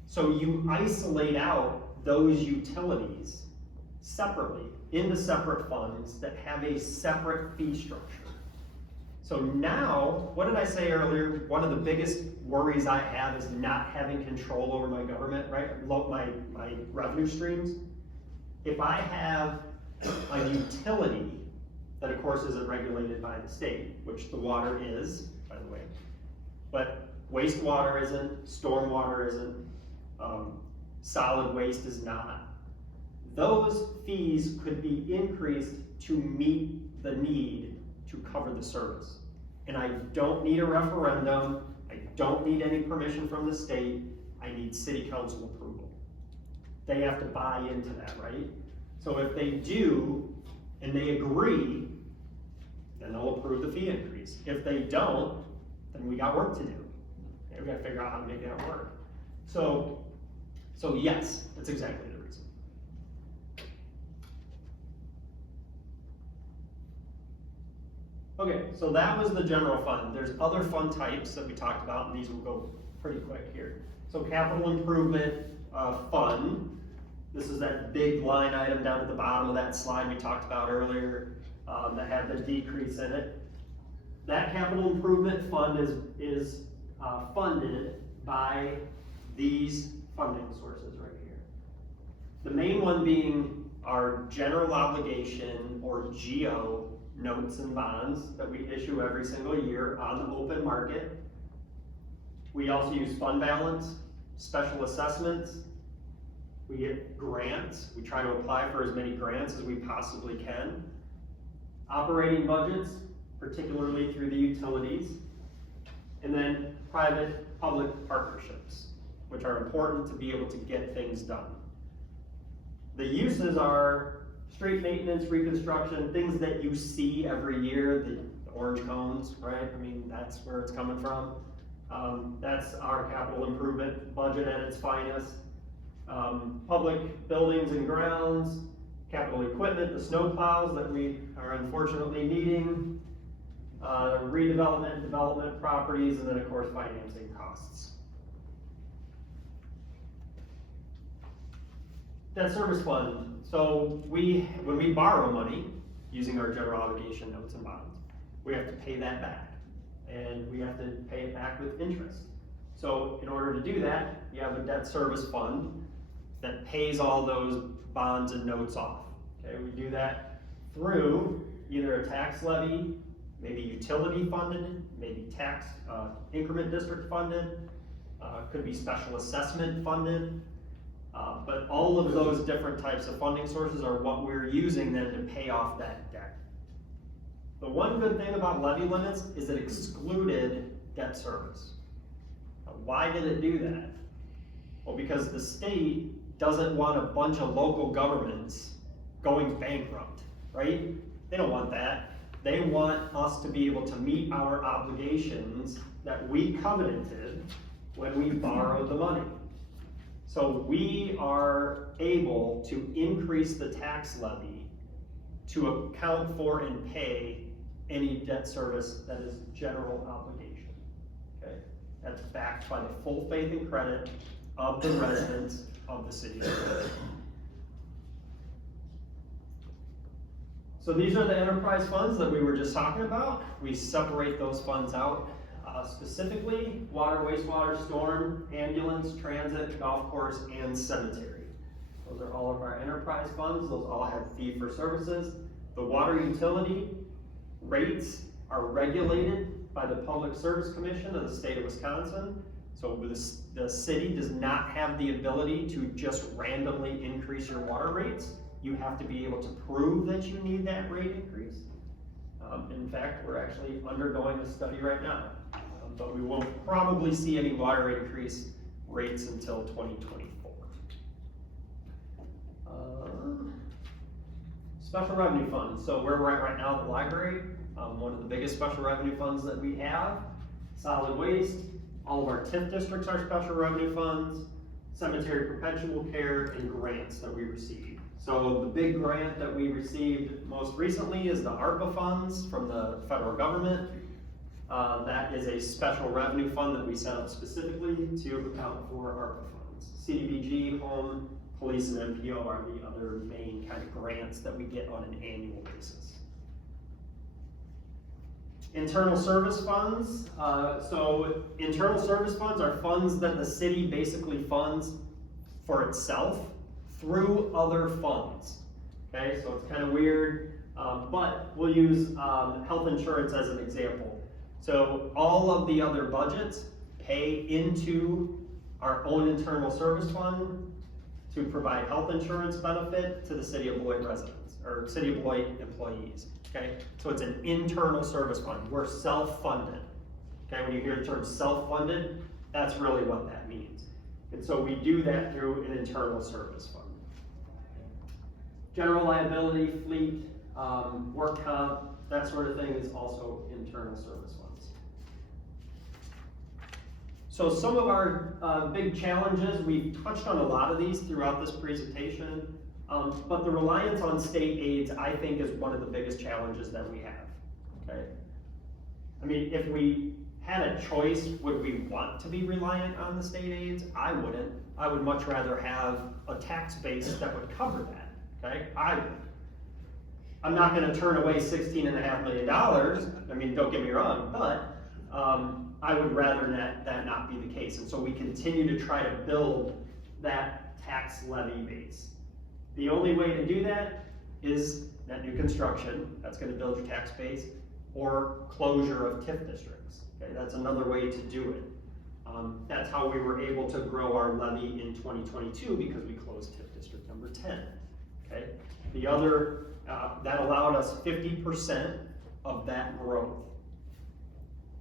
So you isolate out those utilities separately into separate funds that have a separate fee structure. So now, what did I say earlier? One of the biggest worries I have is not having control over my government, right? My revenue streams. If I have a utility that of course isn't regulated by the state, which the water is, by the way, but wastewater isn't, stormwater isn't, solid waste is not. Those fees could be increased to meet the need to cover the service. And I don't need a referendum, I don't need any permission from the state, I need city council approval. They have to buy into that, right? So if they do, and they agree, then they'll approve the fee increase. If they don't, then we got work to do. Okay, we gotta figure out how to make that work. So yes, that's exactly the reason. Okay, so that was the general fund. There's other fund types that we talked about, and these will go pretty quick here. So capital improvement fund. This is that big line item down at the bottom of that slide we talked about earlier that had the decrease in it. That capital improvement fund is funded by these funding sources right here. The main one being our general obligation, or GO, notes and bonds that we issue every single year on the open market. We also use fund balance, special assessments. We get grants. We try to apply for as many grants as we possibly can. Operating budgets, particularly through the utilities. And then private-public partnerships, which are important to be able to get things done. The uses are street maintenance, reconstruction, things that you see every year, the orange cones, right? I mean, that's where it's coming from. That's our capital improvement budget at its finest. Public buildings and grounds, capital equipment, the snow plows that we are unfortunately needing, redevelopment, development properties, and then of course financing costs. Debt service fund. So when we borrow money using our general obligation notes and bonds, we have to pay that back, and we have to pay it back with interest. So in order to do that, you have a debt service fund that pays all those bonds and notes off. Okay, we do that through either a tax levy, maybe utility funded, maybe tax increment district funded, could be special assessment funded. But all of those different types of funding sources are what we're using then to pay off that debt. The one good thing about levy limits is it excluded debt service. Now, why did it do that? Well, because the state doesn't want a bunch of local governments going bankrupt, right? They don't want that. They want us to be able to meet our obligations that we covenanted when we borrowed the money. So we are able to increase the tax levy to account for and pay any debt service that is general obligation, okay? That's backed by the full faith and credit of the residents of the city of Beloit. So these are the enterprise funds that we were just talking about. We separate those funds out. Specifically, water, wastewater, storm, ambulance, transit, golf course, and cemetery. Those are all of our enterprise funds. Those all have fee for services. The water utility rates are regulated by the Public Service Commission of the state of Wisconsin. So the city does not have the ability to just randomly increase your water rates. You have to be able to prove that you need that rate increase. In fact, we're actually undergoing a study right now. But we won't probably see any water increase rates until 2024. Special revenue funds. So where we're at right now at the library, one of the biggest special revenue funds that we have, solid waste. All of our TIF districts are special revenue funds, cemetery perpetual care, and grants that we receive. So the big grant that we received most recently is the ARPA funds from the federal government. That is a special revenue fund that we set up specifically to account for ARPA funds. CDBG, home, police, and MPO are the other main kind of grants that we get on an annual basis. Internal service funds. So internal service funds are funds that the city basically funds for itself through other funds. Okay, so it's kind of weird, but we'll use health insurance as an example. So all of the other budgets pay into our own internal service fund to provide health insurance benefit to the City of Beloit residents, or City of Beloit employees, okay? So it's an internal service fund. We're self-funded, okay? When you hear the term self-funded, that's really what that means. And so we do that through an internal service fund. General liability, fleet, work comp, that sort of thing is also internal service funds. So some of our big challenges, we've touched on a lot of these throughout this presentation, but the reliance on state aids, I think, is one of the biggest challenges that we have, okay? I mean, if we had a choice, would we want to be reliant on the state aids? I wouldn't. I would much rather have a tax base that would cover that, okay? I would. I'm not gonna turn away $16.5 million, I mean, don't get me wrong, but I would rather that not be the case. And so we continue to try to build that tax levy base. The only way to do that is net new construction, that's gonna build your tax base, or closure of TIF districts. Okay, that's another way to do it. That's how we were able to grow our levy in 2022 because we closed TIF district number 10, okay? The other, that allowed us 50% of that growth.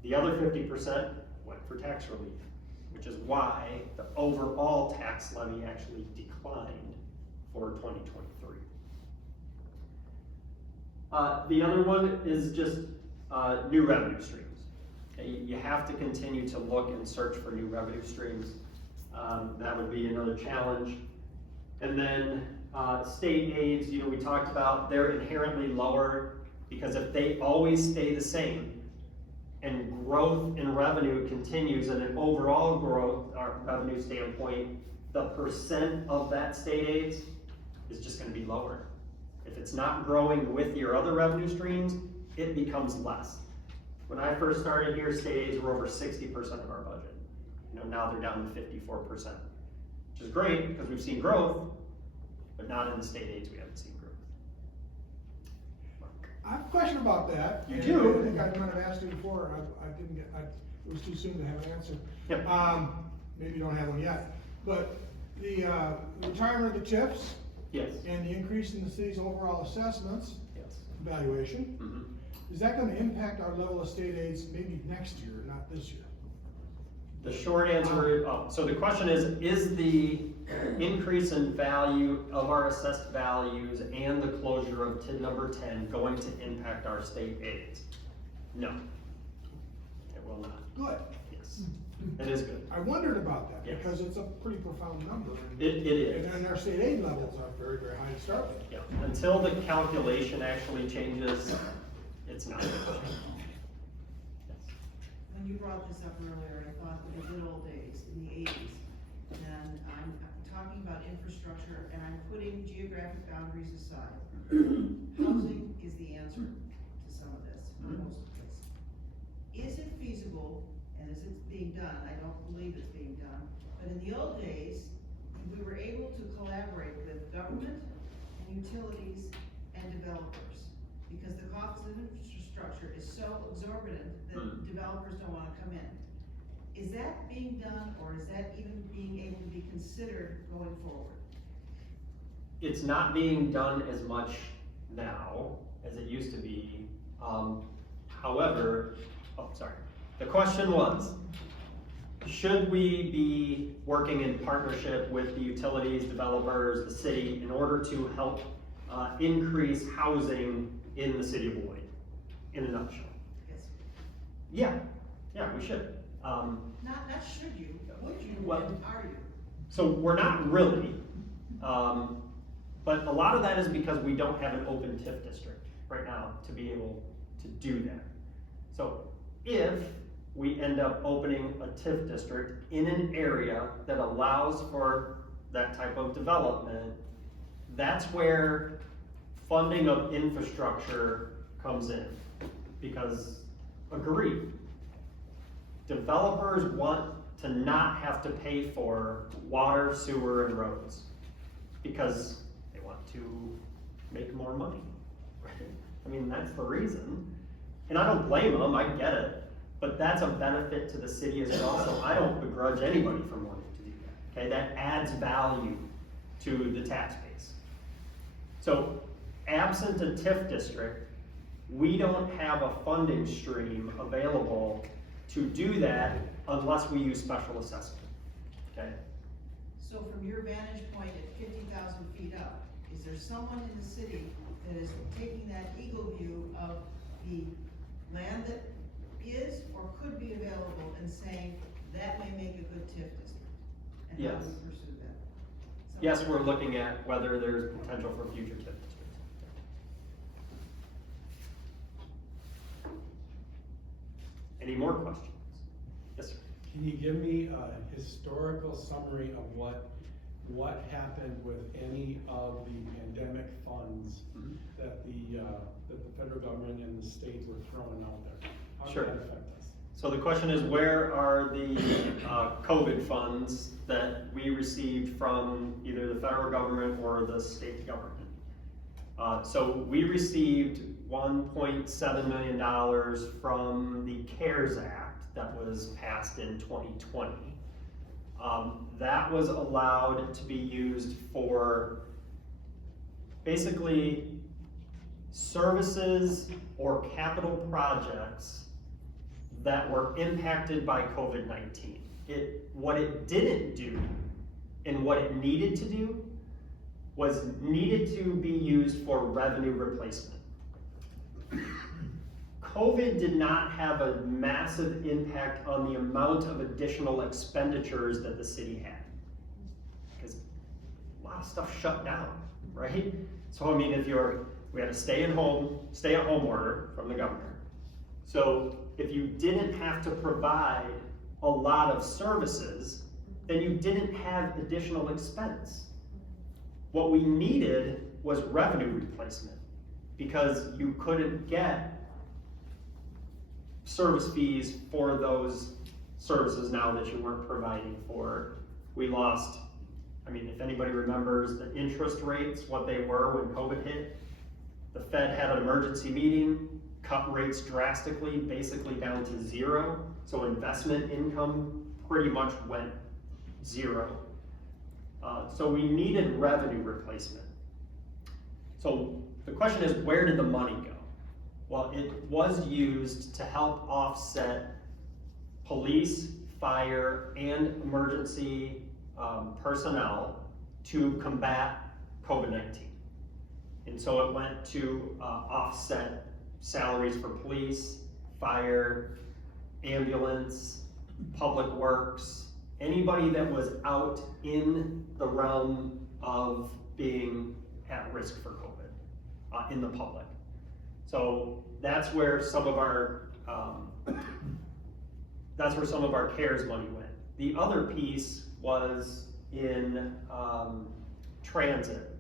The other 50% went for tax relief, which is why the overall tax levy actually declined for 2023. The other one is just new revenue streams. Okay, you have to continue to look and search for new revenue streams. That would be another challenge. And then, state aids, you know, we talked about, they're inherently lower because if they always stay the same and growth in revenue continues and an overall growth, our revenue standpoint, the percent of that state aids is just gonna be lower. If it's not growing with your other revenue streams, it becomes less. When I first started here, state aids were over 60% of our budget. You know, now they're down to 54%, which is great because we've seen growth, but not in the state aids, we haven't seen growth. I have a question about that. You and do? I think I might have asked you before, I didn't get, it was too soon to have an answer. Yep. Maybe you don't have one yet, but the retirement of the TIFs Yes. and the increase in the city's overall assessments, Yes. valuation, Mhm. is that gonna impact our level of state aids maybe next year, not this year? The short answer, so the question is the increase in value of our assessed values and the closure of TID number 10 going to impact our state aids? No, it will not. Good. Yes, it is good. I wondered about that, Yes. because it's a pretty profound number. and- It is. And our state aid levels are very, very high to start with. Yeah, until the calculation actually changes, it's not. Yes. When you brought this up earlier, I thought of the good old days in the eighties. And I'm talking about infrastructure and I'm putting geographic boundaries aside. Housing is the answer to some of this, for most of this. Is it feasible, and is it being done? I don't believe it's being done, but in the old days, we were able to collaborate with government and utilities and developers. Because the cost of infrastructure is so exorbitant that developers don't wanna come in. Is that being done, or is that even being able to be considered going forward? It's not being done as much now as it used to be. However, the question was, should we be working in partnership with the utilities, developers, the city, in order to help increase housing in the city of Beloit, in a nutshell? Yes. Yeah, we should. Not should you, would you, Well- and are you? So we're not really, but a lot of that is because we don't have an open TIF district right now to be able to do that. So if we end up opening a TIF district in an area that allows for that type of development, that's where funding of infrastructure comes in. Because, agree, developers want to not have to pay for water, sewer, and roads because they want to make more money. I mean, that's the reason. And I don't blame them, I get it, but that's a benefit to the city as well, so I don't begrudge anybody from wanting to do that, okay? That adds value to the tax base. So, absent a TIF district, we don't have a funding stream available to do that unless we use special assessment, okay? So from your vantage point at 50,000 feet up, is there someone in the city that is taking that eagle view of the land that is or could be available and saying, that may make a good TIF district? And how do Yes. we pursue that? So- Yes, we're looking at whether there's potential for future TIF districts. Any more questions? Yes, sir. Can you give me a historical summary of what happened with any of the pandemic funds that the federal government and the state were throwing out there? How Sure. did that affect us? So the question is, where are the COVID funds that we received from either the federal government or the state government? So we received $1.7 million from the CARES Act that was passed in 2020. That was allowed to be used for basically services or capital projects that were impacted by COVID-19. What it didn't do and what it needed to do was needed to be used for revenue replacement. COVID did not have a massive impact on the amount of additional expenditures that the city had. Because a lot lot of stuff shut down, right? So I mean, we had a stay-at-home order from the governor. So if you didn't have to provide a lot of services, then you didn't have additional expense. What we needed was revenue replacement, because you couldn't get service fees for those services now that you weren't providing for. We lost, I mean, if anybody remembers the interest rates, what they were when COVID hit, the Fed had an emergency meeting, cut rates drastically, basically down to zero. So investment income pretty much went zero. So we needed revenue replacement. So the question is, where did the money go? Well, it was used to help offset police, fire, and emergency personnel to combat COVID-19. And so it went to offset salaries for police, fire, ambulance, public works, anybody that was out in the realm of being at risk for COVID in the public. So that's where some of our CARES money went. The other piece was in transit.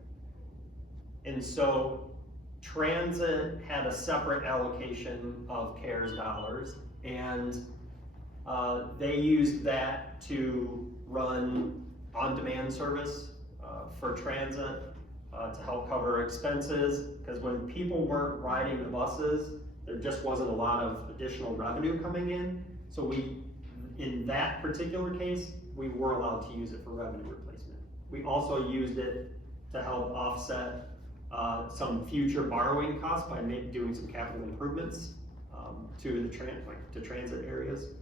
And so transit had a separate allocation of CARES dollars, and they used that to run on-demand service for transit to help cover expenses, because when people weren't riding the buses, there just wasn't a lot of additional revenue coming in. So in that particular case, we were allowed to use it for revenue replacement. We also used it to help offset some future borrowing costs by doing some capital improvements to the transit areas.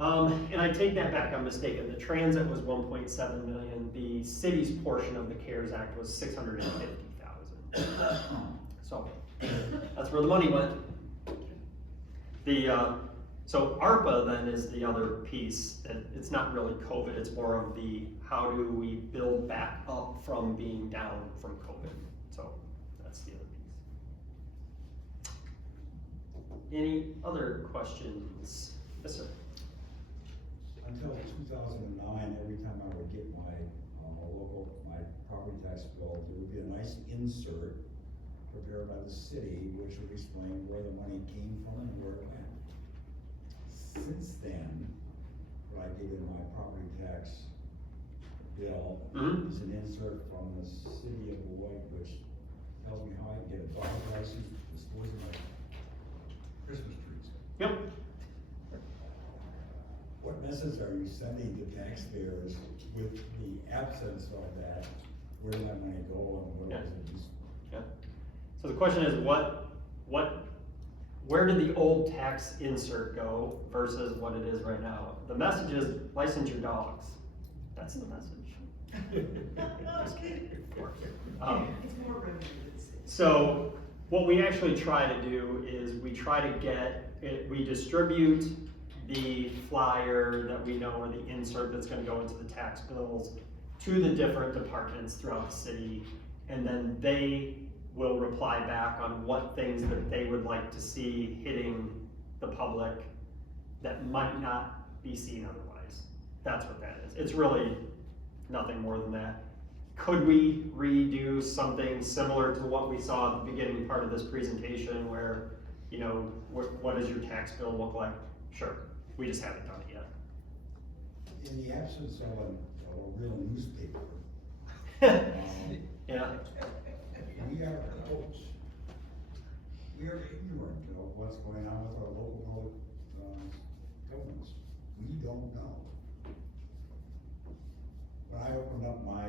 And I take that back, I'm mistaken. The transit was 1.7 million. The city's portion of the CARES Act was 650,000. So that's where the money went. So ARPA then is the other piece, and it's not really COVID, it's more of the how do we build back up from being down from COVID. So that's the other piece. Any other questions? Yes, sir. Until 2009, every time I would get my my property tax bill, there would be a nice insert prepared by the city, which would explain where the money came from and where it went. Since then, what I get in my property tax bill is an insert from the City of Beloit, which tells me how I can get a dog license to dispose of my Christmas trees. Yep. What message are you sending to taxpayers with the absence of that? Where did that money go and what was it used for? Yeah. So the question is, where did the old tax insert go versus what it is right now? The message is license your dogs. That's the message. Just kidding. It's more revenue than sales. So what we actually try to do is we distribute the flyer that we know, or the insert that's going to go into the tax bills, to the different departments throughout the city, and then they will reply back on what things that they would like to see hitting the public that might not be seen otherwise. That's what that is. It's really nothing more than that. Could we redo something similar to what we saw at the beginning part of this presentation where, you know, what does your tax bill look like? Sure. We just haven't done it yet. In the absence of a real newspaper, Yeah. we are close. We are ignorant of what's going on with our local public governments. We don't know. When I opened up my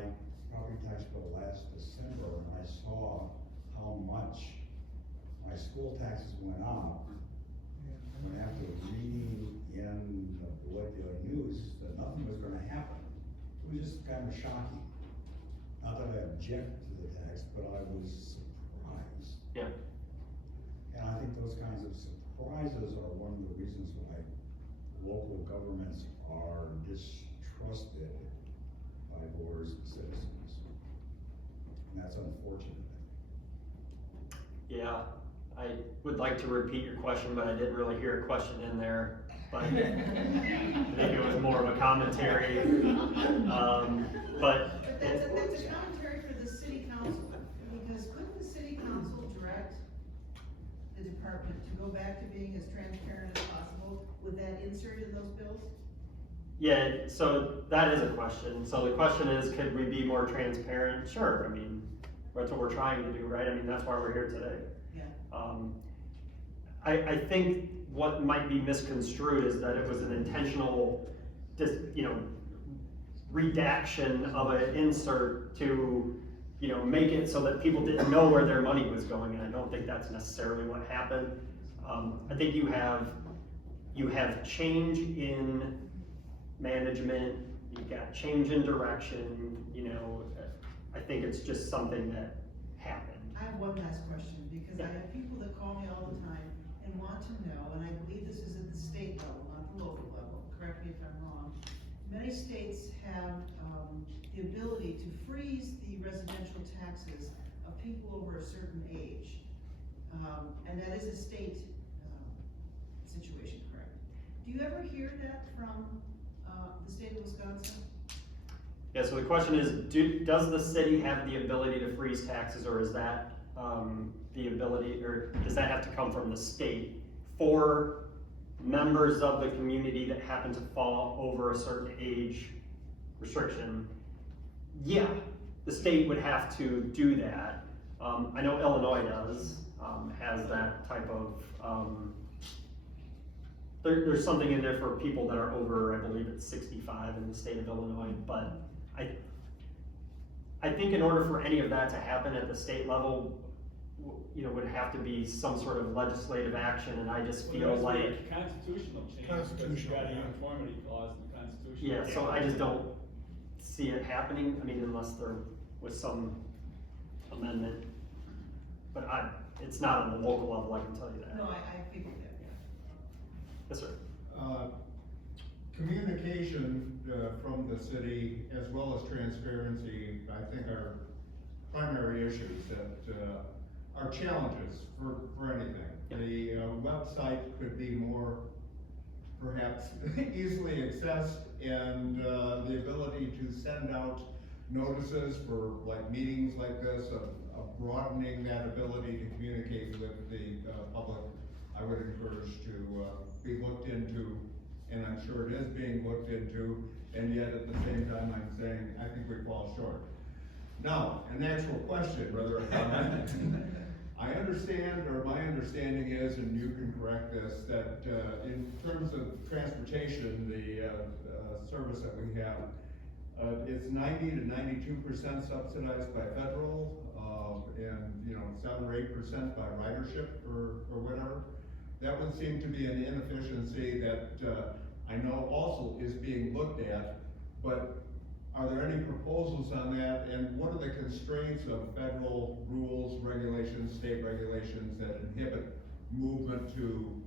property tax bill last December and I saw how much my school taxes went up, and after reading in the Beloit Daily News that nothing was going to happen, it was just kind of shocking. Not that I object to the tax, but I was surprised. Yeah. And I think those kinds of surprises are one of the reasons why local governments are distrusted by voters and citizens. and that's unfortunate. Yeah, I would like to repeat your question, but I didn't really hear a question in there. But I think it was more of a commentary. But But that's a commentary for the city council, because couldn't the city council direct the department to go back to being as transparent as possible with that insert in those bills? yeah, so that is a question. So the question is, could we be more transparent? Sure, I mean, that's what we're trying to do, right? I mean, that's why we're here today. Yeah. I think what might be misconstrued is that it was an intentional, redaction of an insert to, make it so that people didn't know where their money was going, and I don't think that's necessarily what happened. I think you have change in management, you've got change in direction, I think it's just something that happened. I have one last question, because I have people that call me all the time and want to know, and I believe this is at the state level, not the local level, correct me if I'm wrong. Many states have, the ability to freeze the residential taxes of people over a certain age. And that is a state, situation, correct? Do you ever hear that from, the state of Wisconsin? Yeah, so the question is, does the city have the ability to freeze taxes, or is that the ability, or does that have to come from the state for members of the community that happen to fall over a certain age restriction? Yeah, the state would have to do that. I know Illinois does, has that type of, there's something in there for people that are over, I believe it's 65 in the state of Illinois, but I think in order for any of that to happen at the state level, would have to be some sort of legislative action, and I just feel Well, there's like, a constitutional change, because you Constitutional, got a yeah. uniformity clause in the Constitution. yeah, so I just don't see it happening, I mean, unless there was some amendment. But it's not on the local level, I can tell you that. No, I figured that, yeah. Yes, sir. Communication from the city, as well as transparency, I think are primary issues that are challenges for anything. The website could be more perhaps easily accessed, and the ability to send out notices for like meetings like this, of broadening that ability to communicate with the public, I would encourage to be looked into, and I'm sure it is being looked into, and yet at the same time I'm saying I think we fall short. Now, an actual question, rather a comment. I understand, or my understanding is, and you can correct this, that in terms of transportation, the service that we have, it's 90 to 92% subsidized by federal, and 7 or 8% by ridership or whatever. That would seem to be an inefficiency that I know also is being looked at, but are there any proposals on that, and what are the constraints of federal rules, regulations, state regulations that inhibit movement to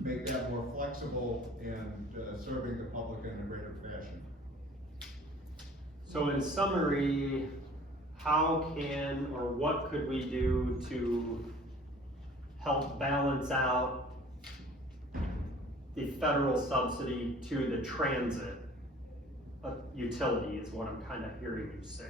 make that more flexible and serving the public in a greater fashion? So in summary, how can, or what could we do to help balance out the federal subsidy to the transit utility is what I'm kind of hearing you say.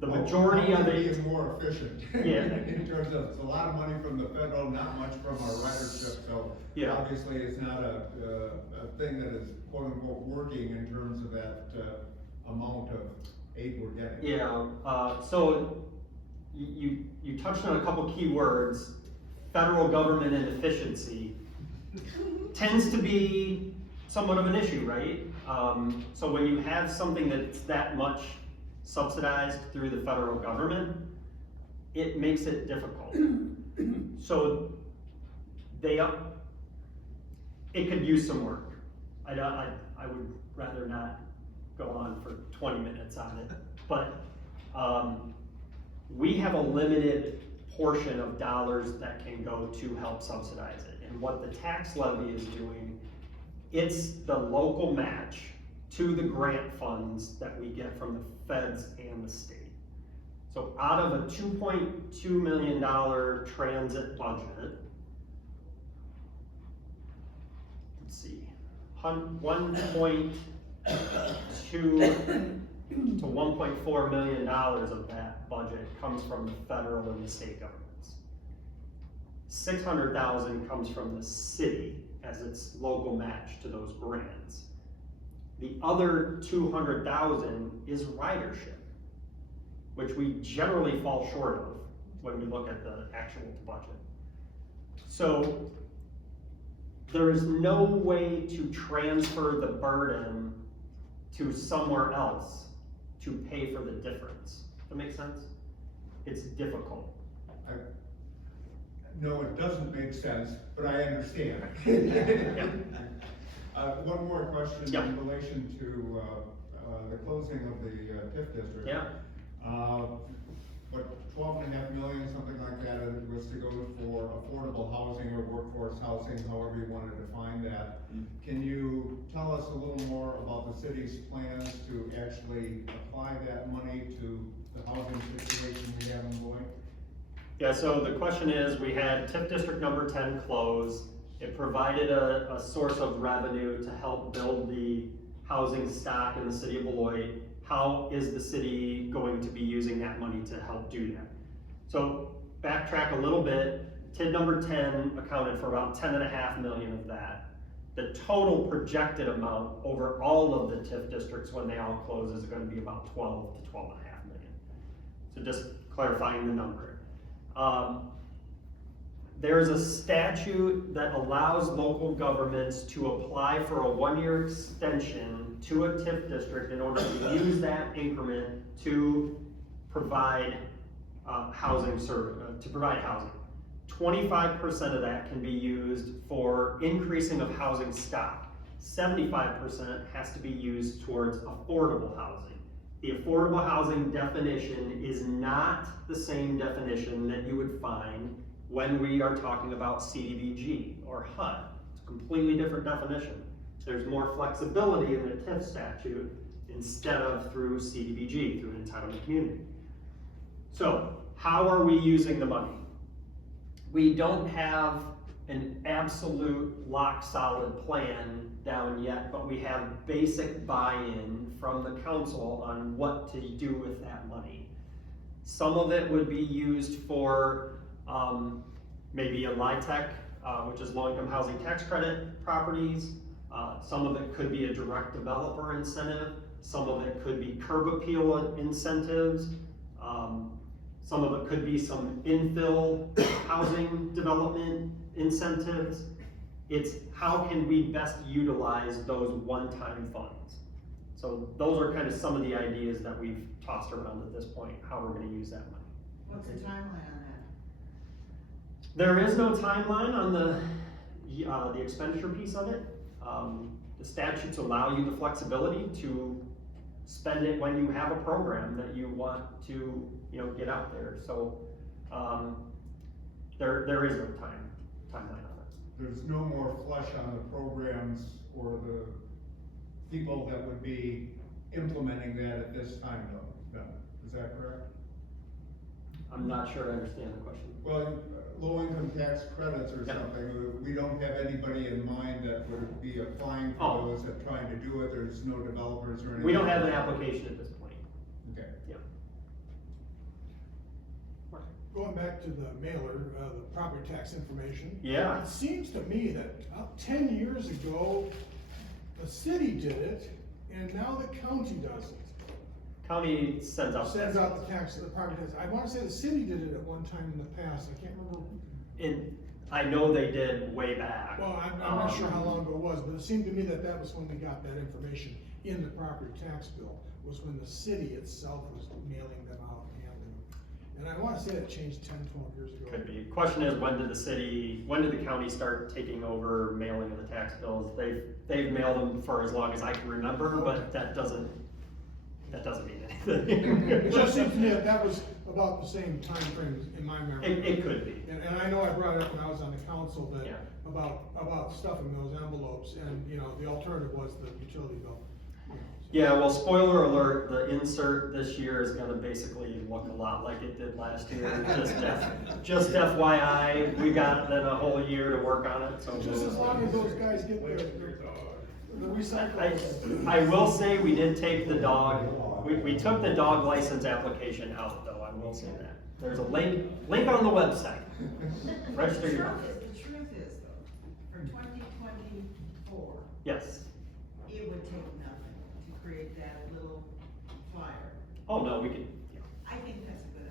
The majority of it is more efficient. Yeah. In terms of, it's a lot of money from the federal, not much from our ridership, so Yeah. obviously it's not a thing that is quote unquote working in terms of that amount of aid we're getting. Yeah, so you touched on a couple key words. Federal government and efficiency tends to be somewhat of an issue, right? So when you have something that's that much subsidized through the federal government, it makes it difficult. So it could use some work. I would rather not go on for 20 minutes on it, but we have a limited portion of dollars that can go to help subsidize it. And what the tax levy is doing, it's the local match to the grant funds that we get from the feds and the state. So out of a $2.2 million transit budget, let's see, 1.2 to $1.4 million of that budget comes from the federal and the state governments. 600,000 comes from the city as its local match to those grants. The other 200,000 is ridership, which we generally fall short of when we look at the actual budget. So there is no way to transfer the burden to somewhere else to pay for the difference. Does that make sense? It's difficult. No, it doesn't make sense, but I understand. One more question Yeah. in relation to the closing of the TIF district. Yeah. What, 12.5 million, something like that, it was to go for affordable housing or workforce housing, however you want to define that. Can you tell us a little more about the city's plans to actually apply that money to the housing situation we have in Beloit? Yeah, so the question is, we had TIF district number 10 close. It provided a source of revenue to help build the housing stock in the city of Beloit. How is the city going to be using that money to help do that? So backtrack a little bit, TID number 10 accounted for about 10.5 million of that. The total projected amount over all of the TIF districts when they all close is going to be about 12 to 12.5 million. So just clarifying the number. There's a statute that allows local governments to apply for a 1-year extension to a TIF district in order to use that increment to provide housing. 25% of that can be used for increasing of housing stock. 75% has to be used towards affordable housing. The affordable housing definition is not the same definition that you would find when we are talking about CDBG or HUD. It's a completely different definition. There's more flexibility in the TIF statute instead of through CDBG, through an entitlement community. So, how are we using the money? We don't have an absolute lock-solid plan down yet, but we have basic buy-in from the council on what to do with that money. Some of it would be used for maybe a LIHTC, which is low-income housing tax credit properties. Some of it could be a direct developer incentive. Some of it could be curb appeal incentives. Some of it could be some infill housing development incentives. It's how can we best utilize those one-time funds. So those are kind of some of the ideas that we've tossed around at this point, how we're going to use that money. What's the timeline on that? There is no timeline on the expenditure piece of it. The statutes allow you the flexibility to spend it when you have a program that you want to, get out there. So there is no timeline on it. There's no more flesh on the programs or the people that would be implementing that at this time, though. Is that correct? I'm not sure I understand the question. Well, low-income tax credits or Yeah. something, we don't have anybody in mind that would be applying for those that trying to do it. There's no developers or anything. We don't have an application at this point. Okay. Yeah. Going back to the mailer, the property tax information. Yeah. It seems to me that about 10 years ago, the city did it, and now the county does it. County sends out. The property tax. I wanna say the city did it at one time in the past, I can't remember. I know they did way back. Well, I'm not sure how long ago it was, but it seemed to me that that was when we got that information in the property tax bill, was when the city itself was mailing them out and handling them. And I wanna say that changed 10, 12 years ago. Could be. Question is, when did the county start taking over mailing of the tax bills? They've mailed them for as long as I can remember, but that doesn't mean anything. It just seems to me that that was about the same time frame in my memory. It could be. And I know I brought it up when I was on the council that, Yeah. about stuffing those envelopes, and, the alternative was the utility bill. Yeah, well, spoiler alert, the insert this year is gonna basically look a lot like it did last year. Just FYI, we got then a whole year to work on it, so. Just as long as those guys get the recycling. I will say we did take the dog, we took the dog license application out though, I will say that. There's a link on the website. Register your dog. The truth is though, for 2024, Yes. it would take nothing to create that little flyer. Oh, no, we could, yeah. I think that's a good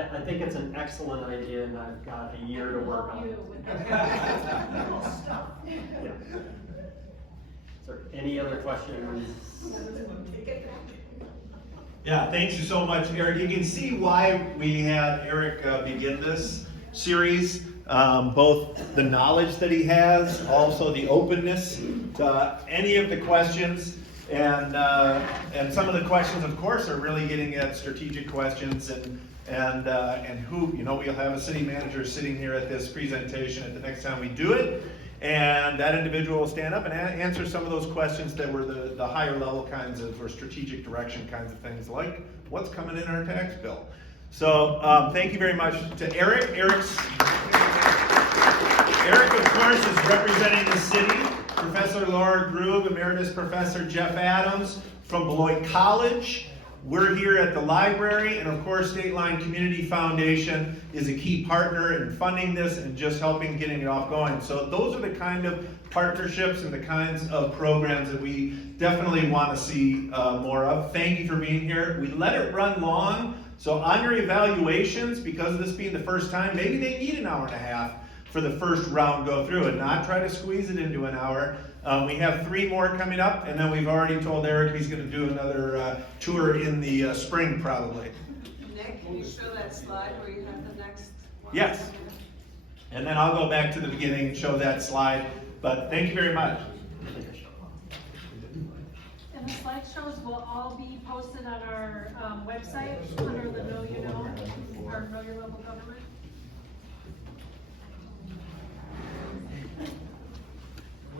idea. I think it's an excellent idea and I've got a year to work on it. Little stuff. Yeah. Is there any other questions? Yeah, thank you so much, Eric. You can see why we had Eric begin this series. Both the knowledge that he has, also the openness to any of the questions. And some of the questions, of course, are really getting at strategic questions and who, you know, we'll have a city manager sitting here at this presentation at the next time we do it. And that individual will stand up and answer some of those questions that were the higher level kinds of, or strategic direction kinds of things, like what's coming in our tax bill. So thank you very much to Eric. Eric, of course, is representing the city. Professor Laura Grube, Emeritus Professor Jeff Adams from Beloit College. We're here at the library, and of course, Stateline Community Foundation is a key partner in funding this and just helping getting it off going. So those are the kind of partnerships and the kinds of programs that we definitely want to see more of. Thank you for being here. We let it run long, so on your evaluations, because of this being the first time, maybe they need an hour and a half for the first round go through and not try to squeeze it into an hour. We have 3 more coming up, and then we've already told Eric he's going to do another tour in the spring probably. Nick, can you show that slide where you have the next one? Yes. And then I'll go back to the beginning and show that slide, but thank you very much. And the slideshows will all be posted on our website under the Know You Know, or Know Your Local Government.